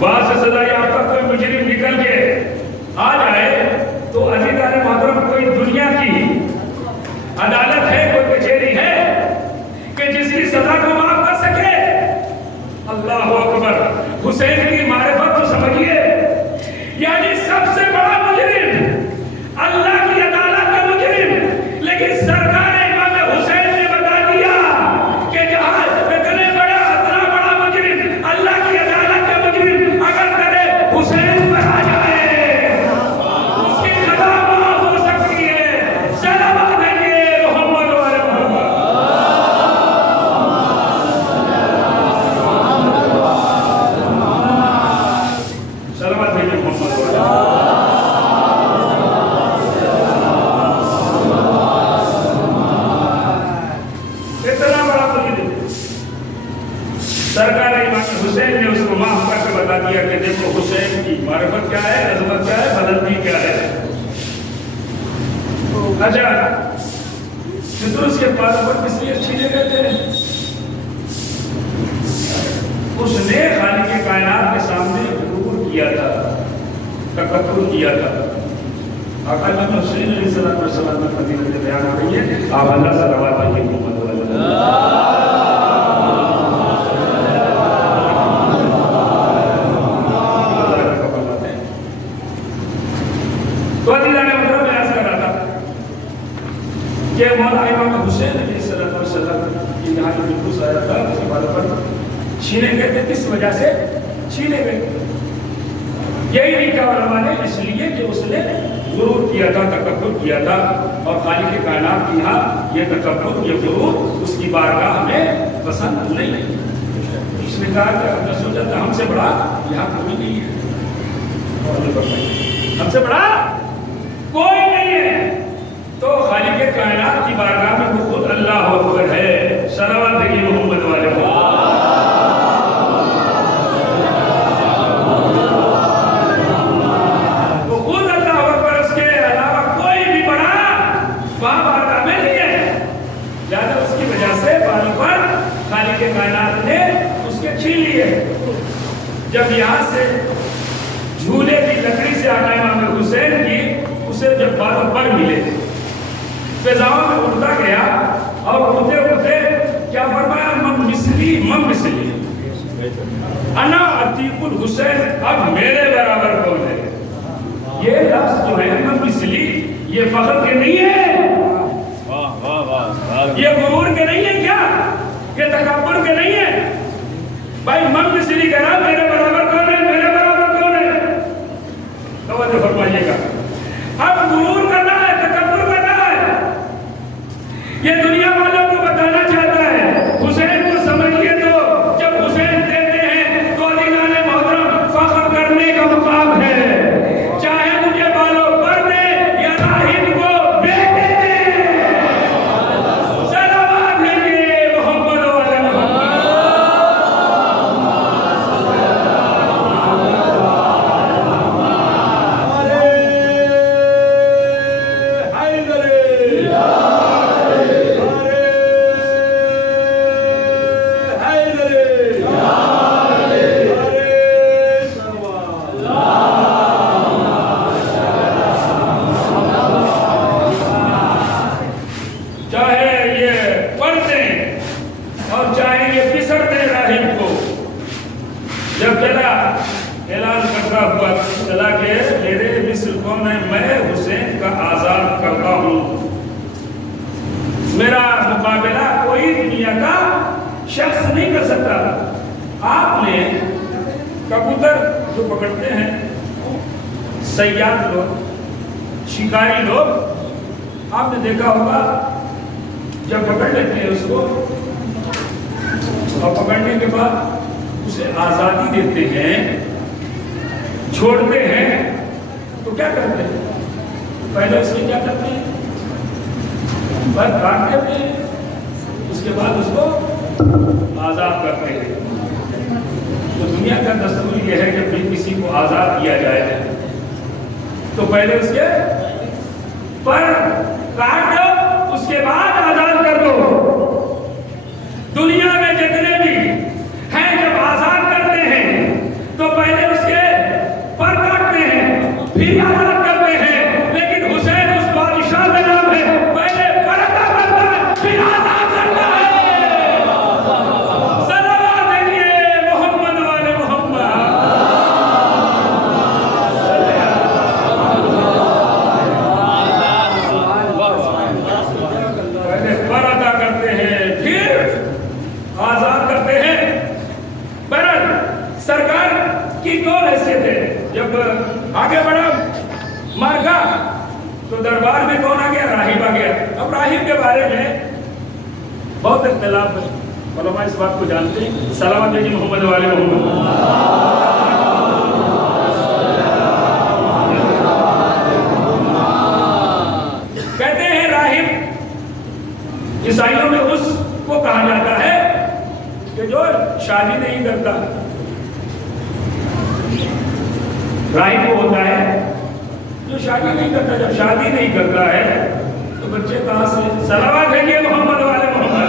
وہاں سے سزا یافتہ کوئی مجرم نکل کے آ جائے تو عزیزان محترم کوئی دنیا کی عدالت ہے کوئی کچہری ہے کہ جس کی سزا کو معاف کر سکے؟ اللہ اکبر. حسین کی معرفت تو سمجھیے. یعنی سب سے بڑا مجرم اللہ کی عدالت کا مجرم لیکن سرکار امام حسین نے بتا دیا کہ جہاں اتنے بڑا اتنا بڑا مجرم اللہ کی عدالت کا مجرم اگر کرے حسین پر آ جائے اس کی سزا معاف ہو سکتی ہے. سلام علیہ محمد و علی محمد. سلامت بھیجے محمد و علی. اتنا بڑا مجرم سرکار امام حسین نے اس کو معاف کر کے بتا دیا کہ دیکھو حسین کی معرفت کیا ہے, عظمت کیا ہے, بلندی کیا ہے. اچھا شتروس کے پاس پر کس لیے چھینے گئے تھے؟ اس نے خالق کائنات کے سامنے غرور کیا تھا, تکبر کیا تھا. آقا امام حسین علیہ السلام میں فضیلت بیان ہو رہی ہے. آپ اللہ صلوات علیہ محمد و علی تو عزیزان محترم میں عرض کر رہا تھا کہ مولانا امام حسین علیہ السلام کی یہاں جو نفوس آیا تھا اس کے بعد پر چھینے گئے تھے. کس وجہ سے چھینے گئے؟ یہی لکھا علماء نے اس لیے کہ اس نے غرور کیا تھا, تکبر کیا تھا. اور خالق کائنات کی یہاں یہ تکبر یہ غرور اس کی بارگاہ ہمیں پسند نہیں ہے. اس نے کہا کہ ہم نے سوچا تھا ہم سے بڑا یہاں کوئی نہیں ہے, ہم سے بڑا کوئی نہیں ہے. تو خالق کائنات کی بارگاہ میں وہ خود اللہ اکبر ہے. صلوات ہے محمد والے وہ خود اللہ اکبر, اس کے علاوہ کوئی بھی بڑا وہاں بارگاہ میں نہیں ہے. لہٰذا اس کی وجہ سے بار بار خالق کائنات نے اس کے چھین لیے. جب یہاں سے جھولے کی لکڑی سے آقا امام حسین کی اسے جب باروں پر ملے فضاؤں میں اڑتا گیا اور اڑتے اڑتے کیا فرمایا؟ من مثلی انا عتیق الحسین, اب میرے برابر کون ہے؟ یہ لفظ جو ہے من مثلی یہ فخر کے نہیں ہے, یہ غرور کے نہیں ہے, کیا یہ تکبر کے نہیں ہے. بھائی من مثلی کہنا میرے برابر کون ہے, میرے برابر کون ہے؟ توجہ فرمائیے گا. اب غرور کرنا ہے, تکبر کرنا ہے, یہ دنیا والوں کو بتانا چاہتا ہے. حسین کو سمجھیے تو جب حسین دیتے ہیں تو عزیزان محترم فخر کرنے کا مقام ہے. چاہے مجھے بالوں پر دے یا راہب کو بیٹے دے. صلوات ہے محمد چاہے یہ پڑھ دیں اور چاہے یہ پسر دیں راہب کو. جب چلا اعلان کرتا ہوا چلا کہ میرے مصر کون ہے, میں حسین کا آزاد کرتا ہوں, میرا مقابلہ کوئی دنیا کا شخص نہیں کر سکتا. آپ نے کبوتر جو پکڑتے ہیں صیاد لوگ, شکاری لوگ, آپ نے دیکھا ہوگا جب پکڑ لیتے ہیں اس کو اور پکڑنے کے بعد اسے آزادی دیتے ہیں, چھوڑتے ہیں, تو کیا کرتے ہیں؟ پہلے اس میں کیا کرتے ہیں؟ بس کاٹ دیتے ہیں, اس کے بعد اس کو آزاد کرتے ہیں. تو دنیا کا دستور یہ ہے کہ پھر کسی کو آزاد کیا جائے تو پہلے اس کے پر کاٹ دو, اس کے بعد آزاد کر دو. دنیا میں جتنے بھی ہیں جب آزاد کرتے ہیں تو پہلے اس کے پر کاٹتے ہیں پھر آزاد کرتے ہیں, لیکن حسین اس بادشاہ کا نام ہے, پہلے پر کرتا ہے پھر آزاد کرتا ہے. صلوات دیجیے محمد والے محمد. پہلے پر ادا کرتے ہیں پھر آزاد کرتے ہیں. بہرحال سرکار کی دو حیثیت ہے. جب آگے بڑھا مارکا تو دربار میں کون آ گیا؟ راہب آ گیا. اب راہب کے بارے میں بہت اختلاف ہے, علماء اس بات کو جانتے ہیں. صلوات دیجیے محمد والے محمد. کہتے ہیں راہب عیسائیوں میں اس کو کہا جاتا ہے کہ جو شادی نہیں کرتا. راہب وہ ہوتا ہے جو شادی نہیں کرتا. جب شادی نہیں کرتا ہے تو بچے کہاں سے؟ صلوات دیجیے محمد والے محمد.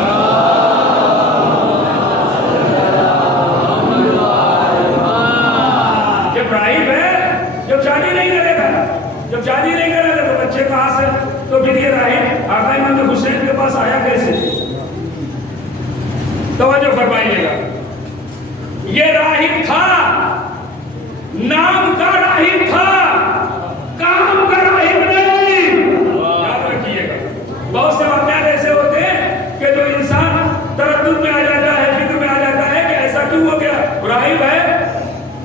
جب راہب ہے, جب شادی نہیں کرے گا, جب شادی نہیں کرے گا تو بچے کہاں سے؟ تو پھر یہ راہب آقا امام حسین کے پاس آیا کیسے؟ توجہ فرمائیے گا, یہ راہب تھا, نام کا راہب تھا, کام کا راہب نہیں. یاد رکھیے گا, بہت سے واقعات ایسے ہوتے ہیں کہ جو انسان تردد میں آ جاتا ہے, فکر میں آ جاتا ہے کہ ایسا کیوں ہو گیا. راہب ہے,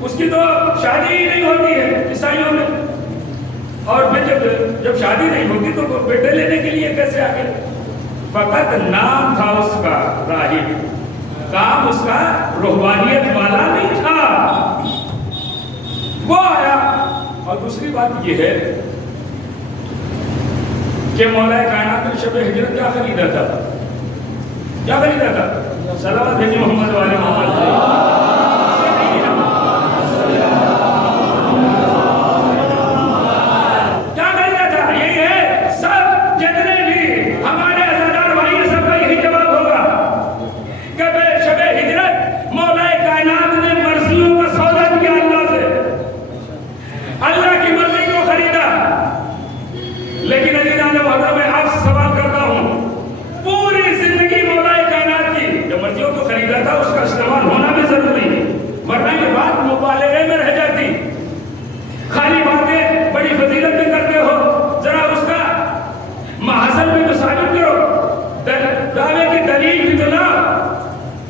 اس کی تو شادی ہی نہیں ہوتی ہے عیسائیوں میں, اور پھر جب شادی نہیں ہوتی تو بیٹے لینے کے لیے کیسے آ گئے؟ فقط نام تھا اس کا راہب, کام اس کا روحانیت والا نہیں تھا. وہ آیا. اور دوسری بات یہ ہے کہ مولا کائنات نے شب ہجرت کیا خریدا تھا؟ کیا خریدا تھا؟ صلوات دیجیے محمد والے محمد. کیا خریدا تھا؟ یہی ہے, سب جتنے بھی ہمارے عزادار بھائی سب کا یہی جواب ہوگا کہ شب ہجرت مولا کائنات نے مرضیوں کا سودا کیا اللہ سے, اللہ کی مرضی کو خریدا. لیکن عزیزان محترم, میں آپ سے سوال کرتا ہوں, پوری زندگی مولا کائنات کی جو مرضیوں کو خریدا تھا اس کا استعمال ہونا بھی ضروری ہے, ورنہ یہ بات مبالغے میں رہ جاتی. خالی باتیں بڑی فضیلت میں کرتے ہو, ذرا اس کا محاصل میں تو ثابت کرو, دعوے کی دلیل بھی تو لاؤ.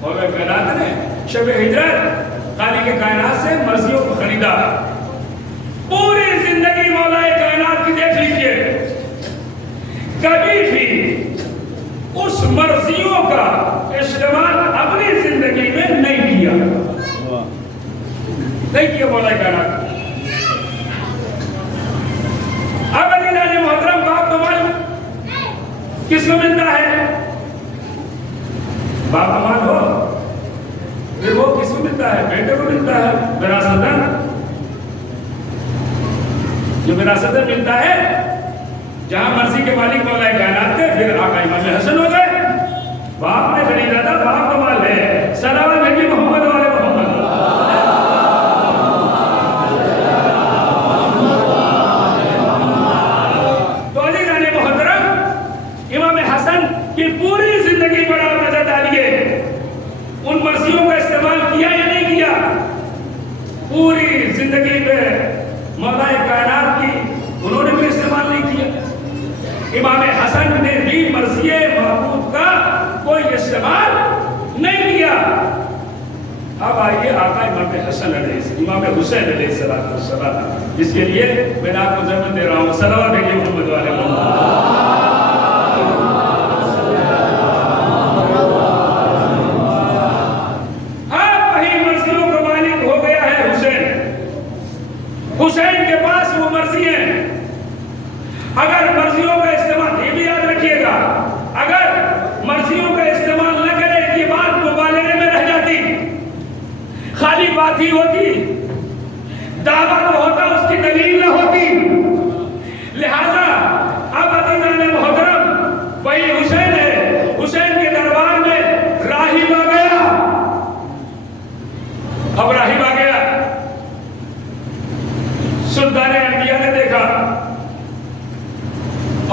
مولا کائنات نے شب ہجرت خالق کائنات سے مرضیوں کو خریدا. پوری زندگی مولا کائنات کی دیکھ لیجئے, کبھی بھی اس مرضیوں کا استعمال اپنی زندگی میں نہیں کیا. نہیں کیا مولا کائنات. اب عزیزان محترم, باپ کا مال کس کو ملتا ہے؟ باپ کا مال ہو پھر وہ کس کو ملتا ہے؟ بیٹے کو ملتا ہے. وراثتاً جو وراثتاً ملتا ہے, جہاں مرضی کے مالک مولا کائنات تھے, پھر آقا امام حسن ہو گئے. باپ نے خریدا تھا, باپ کا مال ہے. صلوات دیجیے محمد والے محمد. تو عزیزان محترم, امام حسن کہ پوری زندگی پر آپ نظر ڈالیے ان مرضیوں کا استعمال کیا یا نہیں کیا؟ پوری زندگی پہ مولا کائنات کی انہوں نے بھی استعمال نہیں کیا۔ امام حسن نے بھی مرضی محبوب کا کوئی استعمال نہیں کیا۔ اب آئیے آقا امام حسن امام حسین علیہ السلام، جس کے لیے میں نے آپ کو ضرورت دے رہا ہوں، صلوات بھیجیے محمد والے محمد۔ حسین کے پاس وہ مرضی ہیں، اگر مرضیوں کا استعمال، یہ بھی یاد رکھیے گا، اگر مرضیوں کا استعمال نہ کرے یہ بات مبالغے میں رہ جاتی، خالی بات ہی ہوتی، دعویٰ تو ہوتا، اس کی دلیل نہ ہوتی۔ لہذا اب عزیزان محترم وہی حسین ہے، حسین کے دربار میں راہب آ گیا۔ اب راہب آ گیا، سلطان انبیاء نے دیکھا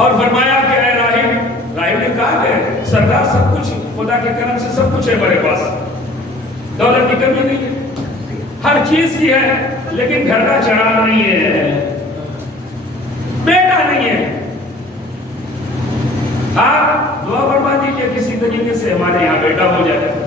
اور فرمایا کہ اے راہب نے کہا کہ سردار سب کچھ خدا کے کرم سے سب کچھ ہے میرے پاس، دولت کی کمی نہیں ہے، ہر چیز کی ہے، لیکن گھر کا چراغ نہیں ہے، بیٹا نہیں ہے۔ آپ دعا فرما دیجیے کسی طریقے سے ہمارے یہاں بیٹا ہو جائے۔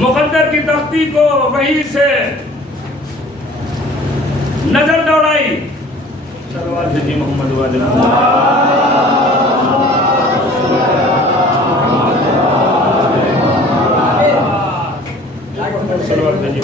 مقدر کی تختی کو وہیں سے نظر دوڑائی، صلوات بھیجیے محمد والے صلوات بھیجیے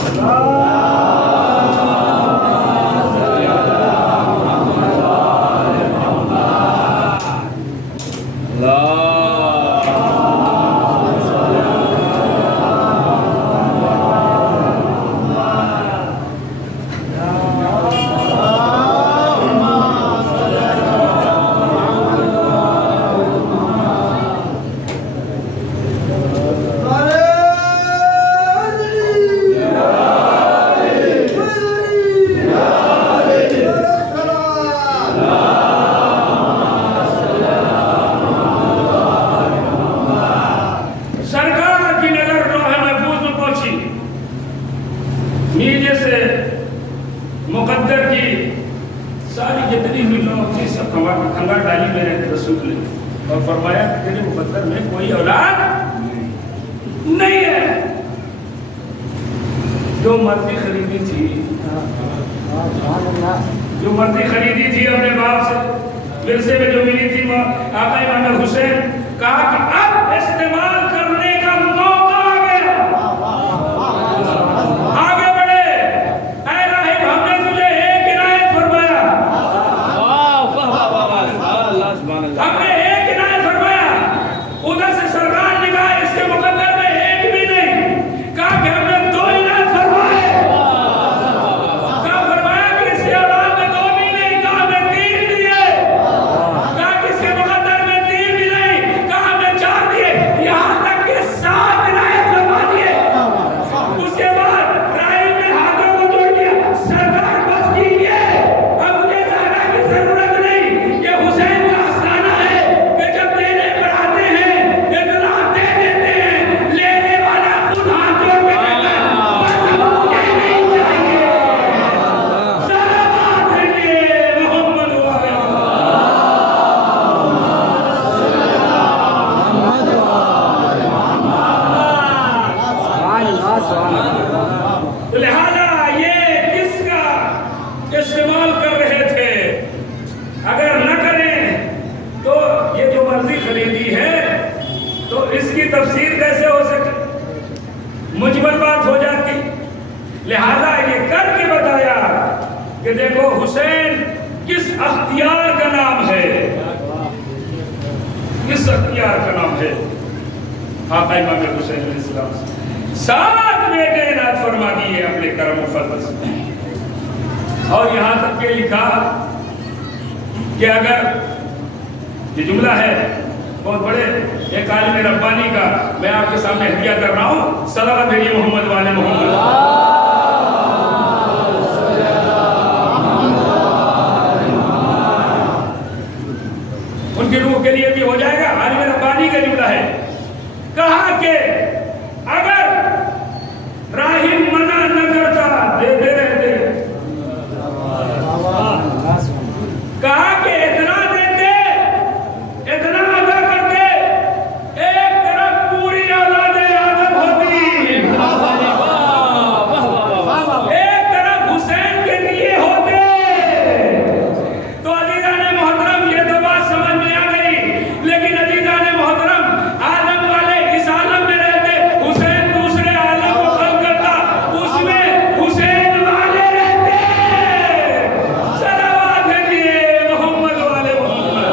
مقدر کی ساری جتنی بھی لوگ تھی سب کھنگا ڈالی میرے رسول نے اور فرمایا تیرے مقدر میں کوئی اولاد نہیں ہے۔ جو مرضی خریدی تھی اپنے باپ سے، ورثے میں جو ملی تھی آقا امام حسین، کہا کہ اب استعمال کرنے کا موقع آ گیا، آگے بڑھے۔ اے راہب ہم نے تجھے ایک عنایت فرمایا، ہم نے ایک عنایت فرمایا، ادھر سے سرکار نے کہا اس کے مقدر میں ایک بھی نہیں، کہا کہ ہم نے دو عنایت فرمائے، کہا فرمایا کہ اس کے اولاد میں دو بھی نہیں، کہا ہم نے تین دیے، کہا کہ اس کے مقدر میں تین بھی نہیں، کہا ہم نے چار دیے، یہاں تک کہ 7 عنایت فرما دیے۔ اس کے بعد راہب نے ہاتھوں کو جوڑ دیا، سرکار بس کیجیے، اب مجھے زیادہ کی ضرورت نہیں، یہ حسین کا آستانہ ہے کہ جب دینے پر آتے ہیں اطلاع دے دیتے ہیں، لینے والا خود ہاتھ جوڑ کے کہتا ہے بس اب مجھے نہیں چاہیے۔ صلوات بھیجیے محمد والے لہذا یہ کس کا استعمال کر رہے تھے؟ اگر نہ کریں تو یہ جو مرضی خریدی ہے تو اس کی تفسیر کیسے ہو سکے؟ مجمل بات ہو جاتی. لہذا یہ کر کے بتایا کہ دیکھو حسین کس اختیار کا نام ہے, کس اختیار کا نام ہے. آقا امام حسین علیہ السلام سے 7 بیٹے عنایت فرما دیے اپنے کرم و فضل سے. اور یہاں تک کہ لکھا کہ اگر یہ جملہ ہے بہت بڑے ایک عالم ربانی کا, میں آپ کے سامنے ہدیہ کر رہا ہوں, صلوات بھیجیے محمد والے محمد. ان کی روح کے لیے بھی ہو جائے گا. عالم ربانی کا جملہ ہے, کہا کہ اگر راہم منع نہ کرتا دیتے رہتے, کہا کہ اتنا دیتے, اتنا ادا کرتے, ایک طرف پوری اولاد آدم ہوتی, ایک طرف حسین کے لیے ہوتے. تو عزیزان محترم یہ تو بات سمجھ میں آ گئی, لیکن عزیزان محترم آدم والے اس عالم میں رہتے, حسین دوسرے عالم کو خلق کرتا, اس میں حسین والے رہتے. صلوات بھیجیے محمد والے محمد.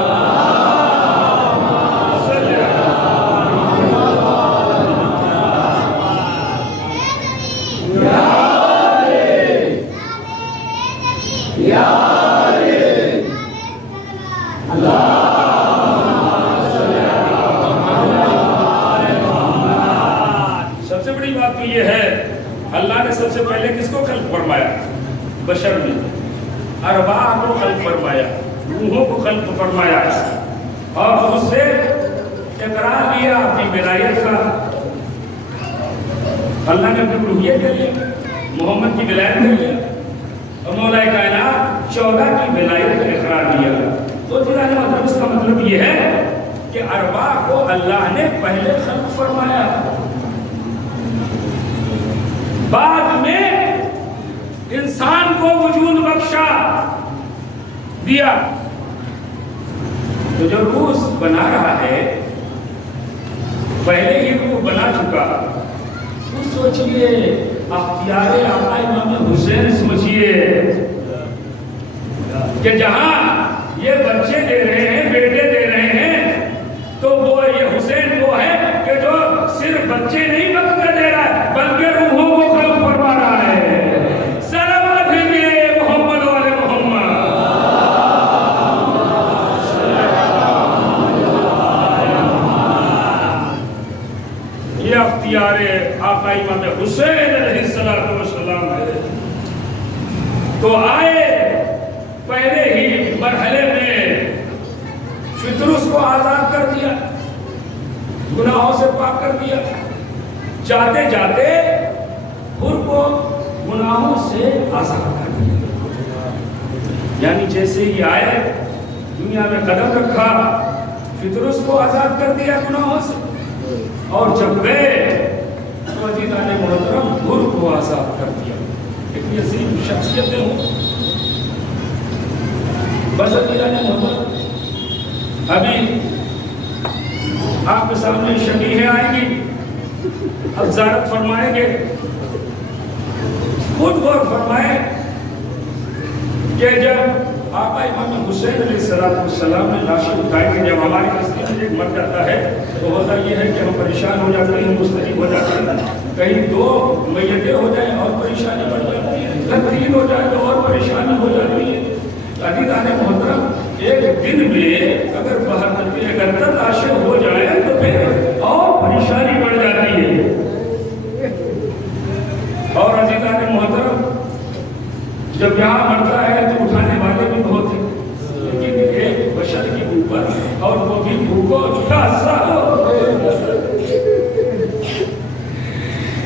سب سے بڑی بات تو یہ ہے, اللہ نے سب سے پہلے کس کو خلق فرمایا؟ بشر میں ارواح کو خلق فرمایا, روحوں کو خلق فرمایا, اور اس سے اقرار لیا اپنی ولایت کا. اللہ نے اپنی روحیت دے لی, محمد کی ولایت دے لی, اور مولا کائنات 14 کی ولایت کا اقرار لیا. تو جنہاں مطلب اس کا مطلب یہ ہے کہ ارواح کو اللہ نے پہلے خلق فرمایا, بعد میں انسان کو وجود بخشا دیا. تو جو روح بنا رہا ہے پہلے ہی روح بنا چکا. تو سوچئے اختیار آقا امام حسین, سوچئے کہ جہاں یہ بچے دے رہے ہیں, بیٹے دے رہے ہیں, تو وہ یہ حسین وہ ہے کہ جو صرف بچے نہیں بخش کر دے رہا ہے بلکہ روحوں کو خلق فرما رہا ہے. صلوات بھیجیے محمد والے محمد. یہ اختیار آقا امام حسین علیہ السلام ہے. تو آئے پہلے ہی مرحلے میں فطرس کو آزاد کر دیا, گناہوں سے پاک کر دیا. جاتے جاتے حر کو گناہوں سے آزاد کر دیا. یعنی جیسے ہی آئے دنیا میں قدم رکھا, فطرس کو آزاد کر دیا گناہوں سے, اور جب گئے تو عزیزان محترم حر کو آزاد کر دیا. اتنی عظیم شخصیتیں ہوں. بس عزیزان محترم ابھی آپ کے سامنے شبیہیں آئیں گی, اب زیارت فرمائیں گے. خود غور فرمائیں کہ جب آقا امام حسین علیہ السلام نے لاشیں اٹھائی کہ جب ہماری بستی میں ایک مر جاتا ہے تو ہوتا یہ ہے کہ ہم پریشان ہو جاتے ہیں, مستحب ہو جاتے ہیں. کہیں 2 میتیں ہو جائیں اور پریشانی بڑھ جاتی ہے, 3 ہو جائے تو اور پریشانی ہو جاتی ہے. عزیزان محترم ایک دن میں اگر 71 لاشیں ہو جائیں تو پھر اور پریشانی بڑھ جاتی ہے. اور عزیزان محترم جب یہاں مرتا ہے تو اٹھانے والے بھی بہت ہیں, لیکن ایک بشر کے اوپر اور وہ بھی بھوکو پیاسا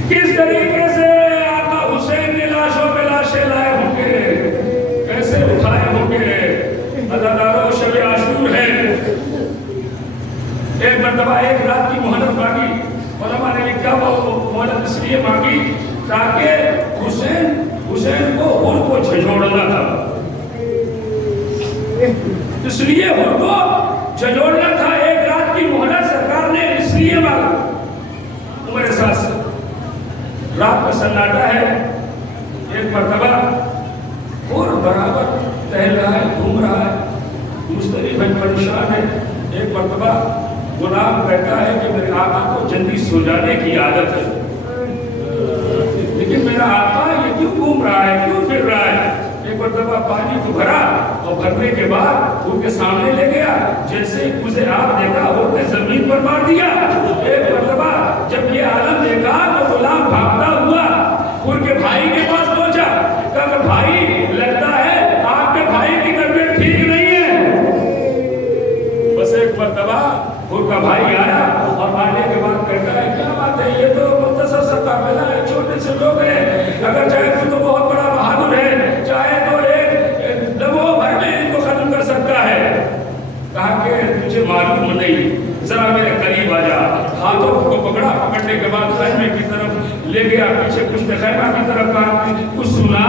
کس طریقے سے آقا حسین نے لاشوں پہ لاشیں لائے ہوں گے, کیسے اٹھائے ہوں گے. عزاداروں شب عاشور ہے, ایک مرتبہ ایک رات کی مہلت مانگی. علماء نے لکھا وہ مہلت اس لیے مانگی تاکہ حسین کو حر کو جھنجھوڑنا تھا, اس لیے حر کو جھنجھوڑنا تھا. ایک رات کی مہلت سرکار نے اس لیے مانگا. عمر ساتھ رات کا سناٹا ہے. ایک مرتبہ اور برابر ٹہل رہا ہے, گھوم رہا ہے, مستریب ہے, پریشان ہے. ایک مرتبہ غلام کہتا ہے کہ میرے آقا کو جلدی سو جانے کی عادت ہے, لیکن میرا آقا یہ کیوں گھوم رہا ہے, کیوں پھر رہا ہے. ایک مرتبہ پانی کو بھرا اور بھرنے کے بعد ان کے سامنے لے گیا, جیسے ہی اسے آپ دیکھا وہ نے زمین پر مار دیا. ایک مرتبہ جب یہ عالم دیکھا تو غلام بھاگتا ہوا ان کے بھائی کے پاس پہنچا. کہا بھائی لگتا ہے آپ کے بھائی کی طبیعت ٹھیک نہیں ہے. بس ایک مرتبہ ان کا بھائی آیا اور آنے کے بعد کہتا ہے کیا بات ہے, یہ تو مختصر سا قافلہ ہے, چھوٹے سے لوگ ہیں, اگر چاہے تو بہت بڑا بہادر ہے, چاہے تو ایک لمحوں بھر میں ان کو ختم کر سکتا ہے. کہا کہ تجھے معلوم نہیں, ذرا میرے قریب آ جا. ہاتھوں کو پکڑا, پکڑنے کے بعد خیمے کی طرف لے گیا, پیچھے کچھ خیمہ کی طرف. کہا کچھ سنا؟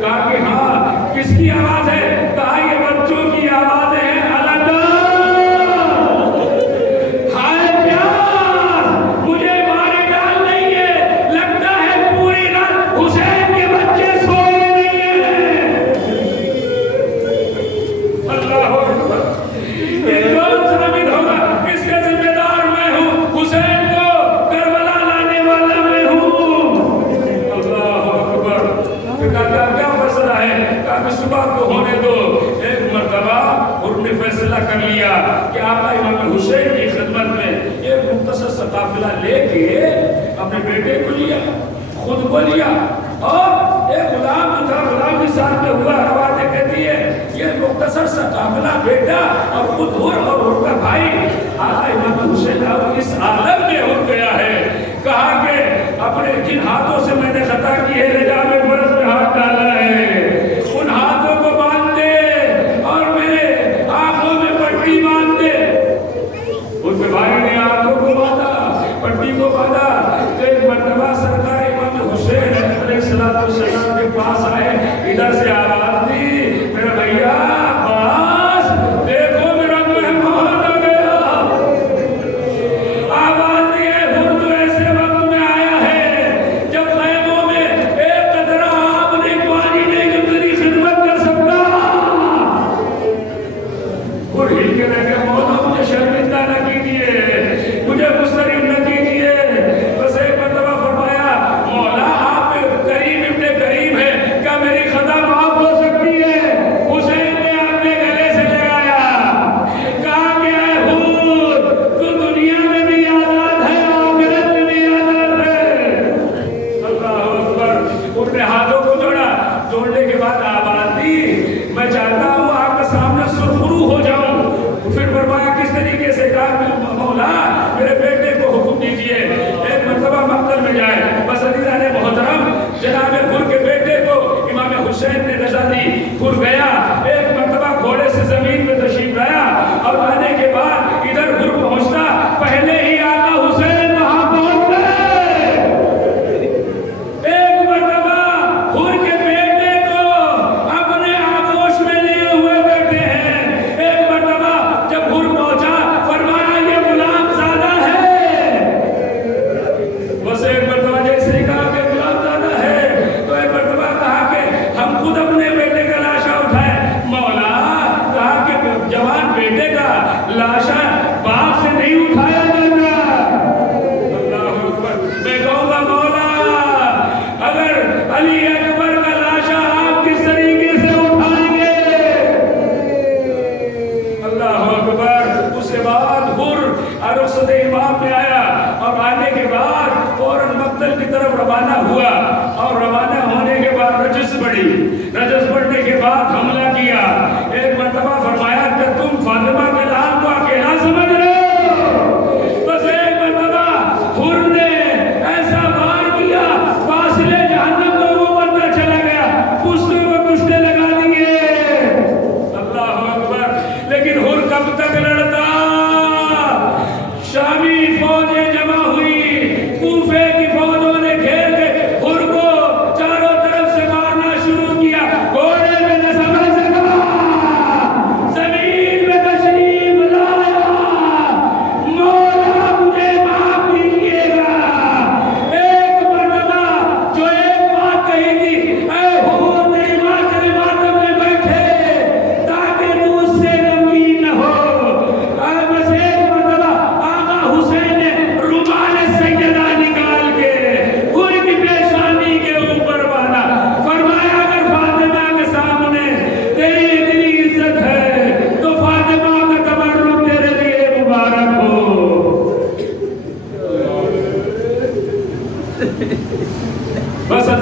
کہا کہ ہاں. کس کی آواز ہے؟ کہا یہ بچوں کی آواز ہے. کر لیا کہ آقا امام حسین کی خدمت میں ایک مختصر سا قافلہ لے کے اپنے بیٹے کو لیا, خود کو لیا, اور ایک غلام جو تھا, غلام بھی ساتھ میں ہوا. روایتیں کہتی ہے یہ مختصر سا قافلہ بیٹا اور خود اور ان کا بھائی آقا امام حسین اب اس عالم میں ہو گیا ہے. کہا کہ اپنے جن ہاتھوں سے میں نے خطا کی ہے, لے جا میں فرض میں ہاتھ ڈالا ہے, ان ہاتھوں کو باندھ دے اور میرے آنکھوں میں پٹی باندھ دے. ان کے بھائی نے آنکھوں کو باندھا, پٹی کو باندھا. تو ایک مرتبہ سرکار امام حسین علیہ السلام کے پاس آئے, ادھر سے آواز دی, میرا بھیا عباس دیکھو میرا مہمان آ گیا. آواز دی ہے ہر تو ایسے وقت میں آیا ہے جب خیموں میں ایک قطرہ آپ نے پانی نہیں جو تیری خدمت کر سکتا. اور ہل کے رہ کے مولا مجھے شرمندہ نہ کیجیے, مجھے مسترب نہ کیجیے. بس ایک مرتبہ فرمایا مولا آپ کریم ابن کریم ہے, کیا میری خطا معاف ہو سکتی ہے؟ حسین نے اپنے گلے سے لگایا, کہا کہ اے حور تو دنیا میں بھی آزاد ہے, آخرت میں بھی آزاد ہے. اللہ اکبر. انہوں نے ہاتھوں کو جوڑا, جوڑنے کے بعد آواز دی, میں چاہتا ہوں آپ کا سامنے سرخرو ہو جاؤں. پھر فرمایا کس طریقے سے؟ کہا مولا میرے بیٹے کو حکم دیجئے ایک مرتبہ مقتل میں جائے. بس عزیزان محترم, جناب حر کے بیٹے کو امام حسین نے رضا دی, حر گیا, ایک مرتبہ گھوڑے سے زمین پہ تشریف لایا, اور آنے کے بعد ادھر حر پہنچتا, پہلے ہی آقا حسین وہاں پہنچ گئے. ایک مرتبہ حر کے بیٹے کو اپنے آغوش میں لیے ہوئے بیٹھے ہیں. ایک مرتبہ جب حر پہنچا فرمایا یہ غلام زادہ ہے. بس ایک مرتبہ جیسے ہی کہا کہ غلام زادہ ہے, تو ایک مرتبہ کہا کہ ہم خود اپنے بیٹے کا لاشا اٹھائے. مولا کہا کہ جوان بیٹے کا لاشا باپ سے نہیں اٹھایا جاتا. اللہ اکبر. میں کہوں گا مولا اگر علی اکبر کا لاشا آپ کس طریقے سے اٹھائیں گے؟ اللہ اکبر. اس کے بعد حر عرصت امام میں آیا, اور آنے کے بعد فوراً مقتل کی طرف روانہ ہوا, اور روانہ ہونے کے بعد رجس پڑی. رجس پڑنے کے بعد حملہ کیا. ایک مرتبہ فرمایا کہ تم فاطمہ کے لال کو اکیلا سمجھ رہے ہو. بس ایک مرتبہ حر نے ایسا وار کیا, فاصلے جہنم لوگوں پر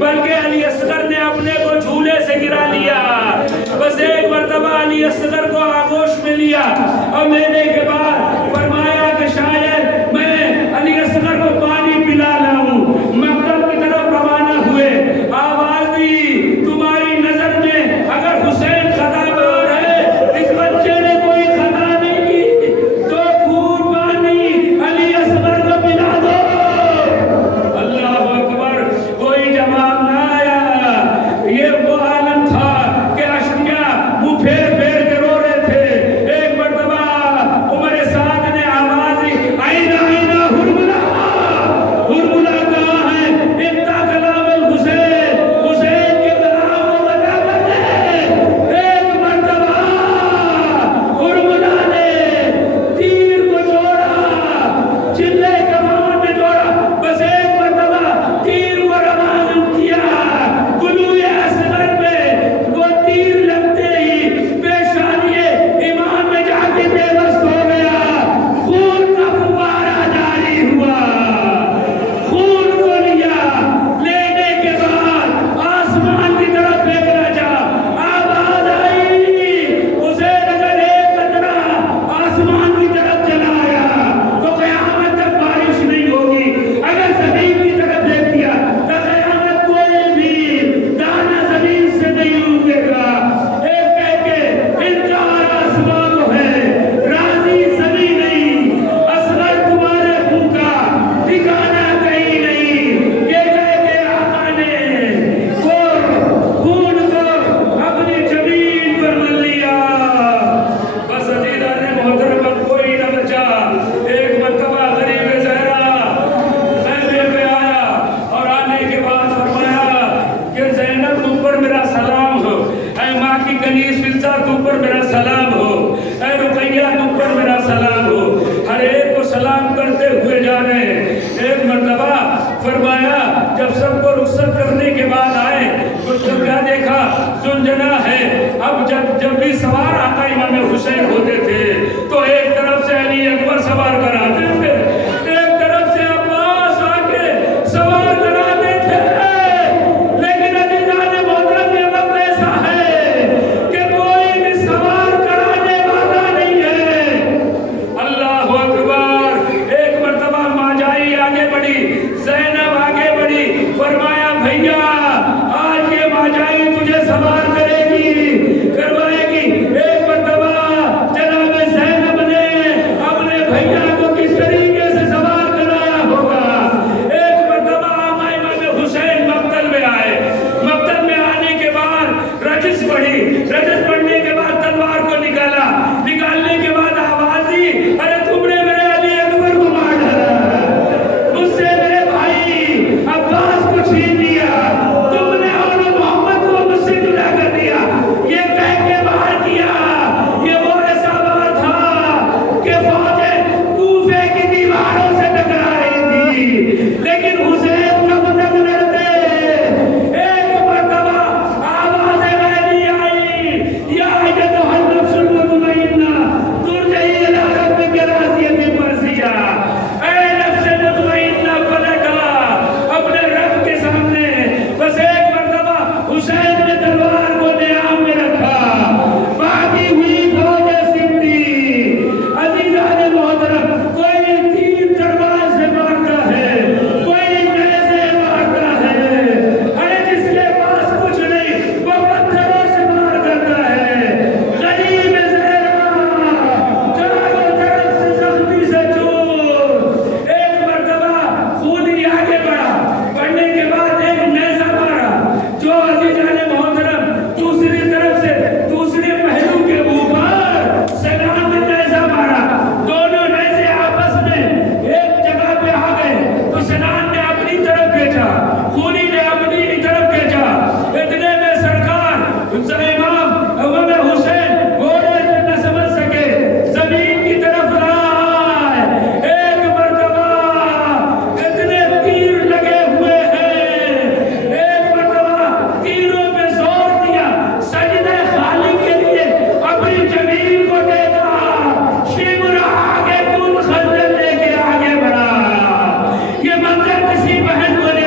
بلکہ علی اصغر نے اپنے کو جھولے سے گرا لیا. بس ایک مرتبہ علی اصغر کو آغوش میں لیا اور لینے کے بعد فرمایا کہ شاید میں علی اصغر کو پانی پلا لاؤں. مکتب کی طرف روانہ ہوئے. آواز دی تمہاری نظر میں اگر حسین خطا بار ہے، اس بچے نے کوئی خطا نہیں کی، تو خون پانی علی اصغر کو پلا دو. اللہ اکبر. کوئی جواب نہ آیا. یہ وہ عالم تھا کہ اشکیا منہ پھیر پھیر کے رو رہے تھے. ایک مرتبہ عمر سعد نے آواز دی آئینہ آئینہ ہرملا. ہرملا کہاں ہے؟ انتا کلام الحسین، حسین کے کلام کو بتا کر دے. ایک مرتبہ ہرملا نے تیر کو جوڑا، چلے کمان میں جوڑا. بس ایک مرتبہ تیر کو روانہ کیا. گلوئے اصغر میں وہ تیر لگتے ہی پیشانی امام میں جا کے بے بس ہو گیا. خون کا فوارہ جاری ہوا. خون کو لیا، لینے کے بعد آسمان کی طرف پھینکنا چاہا. آواز آئی حسین اگر ایک قطرہ آسمان کی طرف چلا آیا تو قیامت تک بارش نہیں ہوگی. اگر زمین کی طرف پھینک دیا تو قیامت کوئی بھی دانہ زمین سے نہیں اگے گا. ایک کہہ کے انکار آسمان کو ہے، راضی زمین نہیں. اصغر تمہارے خون کا ٹھکانہ کہیں نہیں. یہ کہہ کے آقا نے خون کو اپنی زمین پر مل لیا. بس عزیزان محترم اب کوئی نہ بچا. ایک مرتبہ غریب زہرا خیمے پہ آیا اور آنے کے بعد فرمایا کہ زینب تم پر میرا سلام ہو، اے ماں کی کنیز فلسہ تم پر میرا سلام ہو، اے رقیہ تم پر میرا سلام ہو. ہر ایک کو سلام کرتے ہوئے جا رہے ہیں. ایک مرتبہ فرمایا جب سب کو رخصت کرنے کے بعد آئے تو کیا دیکھا؟ زنجنا ہے. اب جب بھی سوار آقا امام حسین ہوتے تھے تو ایک طرف سے علی اکبر سوار کراتے تھے، ایک طرف سے عباس آ کے سوار کراتے تھے. لیکن عزیزان محترم یہ وقت ایسا ہے کہ کوئی بھی سوار کرانے والا نہیں ہے. اللہ اکبر. ایک مرتبہ ماجائی آگے بڑھی، زینب آگے بڑھی. فرمایا بھیا آج یہ ماجائی تجھے سوار کرے گی، کروائے گی. ایک مرتبہ جناب زینب نے اپنے بھیا کو کس طریقے سے سوار کرایا ہوگا. ایک مرتبہ امام حسین مقتل میں آئے. مقتل میں آنے کے بعد رجس پڑھی. رجس پڑھنے کے بعد تلوار کو نکالا. نکالنے کے بعد آواز دی ارے تم نے میرے علی اکبر کو مار ڈالا، مجھ سے میرے بھائی عباس کو چھین لیا، تم نے اور محمد کو مجھ سے جدا کر دیا. یہ کہہ کے باہر کیا. یہ وہ ایسا بار تھا کہ فوجیں کوفے کی دیواروں سے ٹکرا رہی تھی، لیکن حسین کب تک لڑتے. ایک مرتبہ آواز غیبی آئی یا ایتھا النفس المطمئنہ ترجعی الی ربک راضیۃ مرضیہ. اے نفس مطمئنہ پلٹا اپنے رب کے سامنے. بس ایک مرتبہ حسین نے تلوار کو نیام میں رکھا. باقی ہوئی فوج سمٹی. عزیزان محترم کوئی تیر تلوار سے مارتا ہے، کوئی نیزے مارتا ہے. ارے جس کے پاس کچھ نہیں وہ پتھروں سے مار کرتا ہے. غریب زہرا چاروں طرف سے زخمی سے چور. ایک مرتبہ خونی آگے بڑھا. بڑھنے کے بعد ایک نیزہ مارا جو عزیزان محترم دوسری طرف سے دوسرے پہلو کے اوپر سنان نے نیزہ مارا. دونوں نیزے آپس میں ایک جگہ پہ آ گئے تو سنان نے اپنی طرف بھیجا، خونی نے اپنی طرف بھیجا. اتنے میں سرکار امام حسین گھوڑے سے نہ سمجھ سکے، زمین کی طرف آئے. ایک مرتبہ اتنے تیر لگے ہوئے ہیں. ایک مرتبہ تیروں پہ زور دیا، سجدہ خالی کے لیے اپنی زمین کو دیکھا. شمر آگے کن خنجر لے کے آگے بڑھا. یہ منظر کسی بہن کو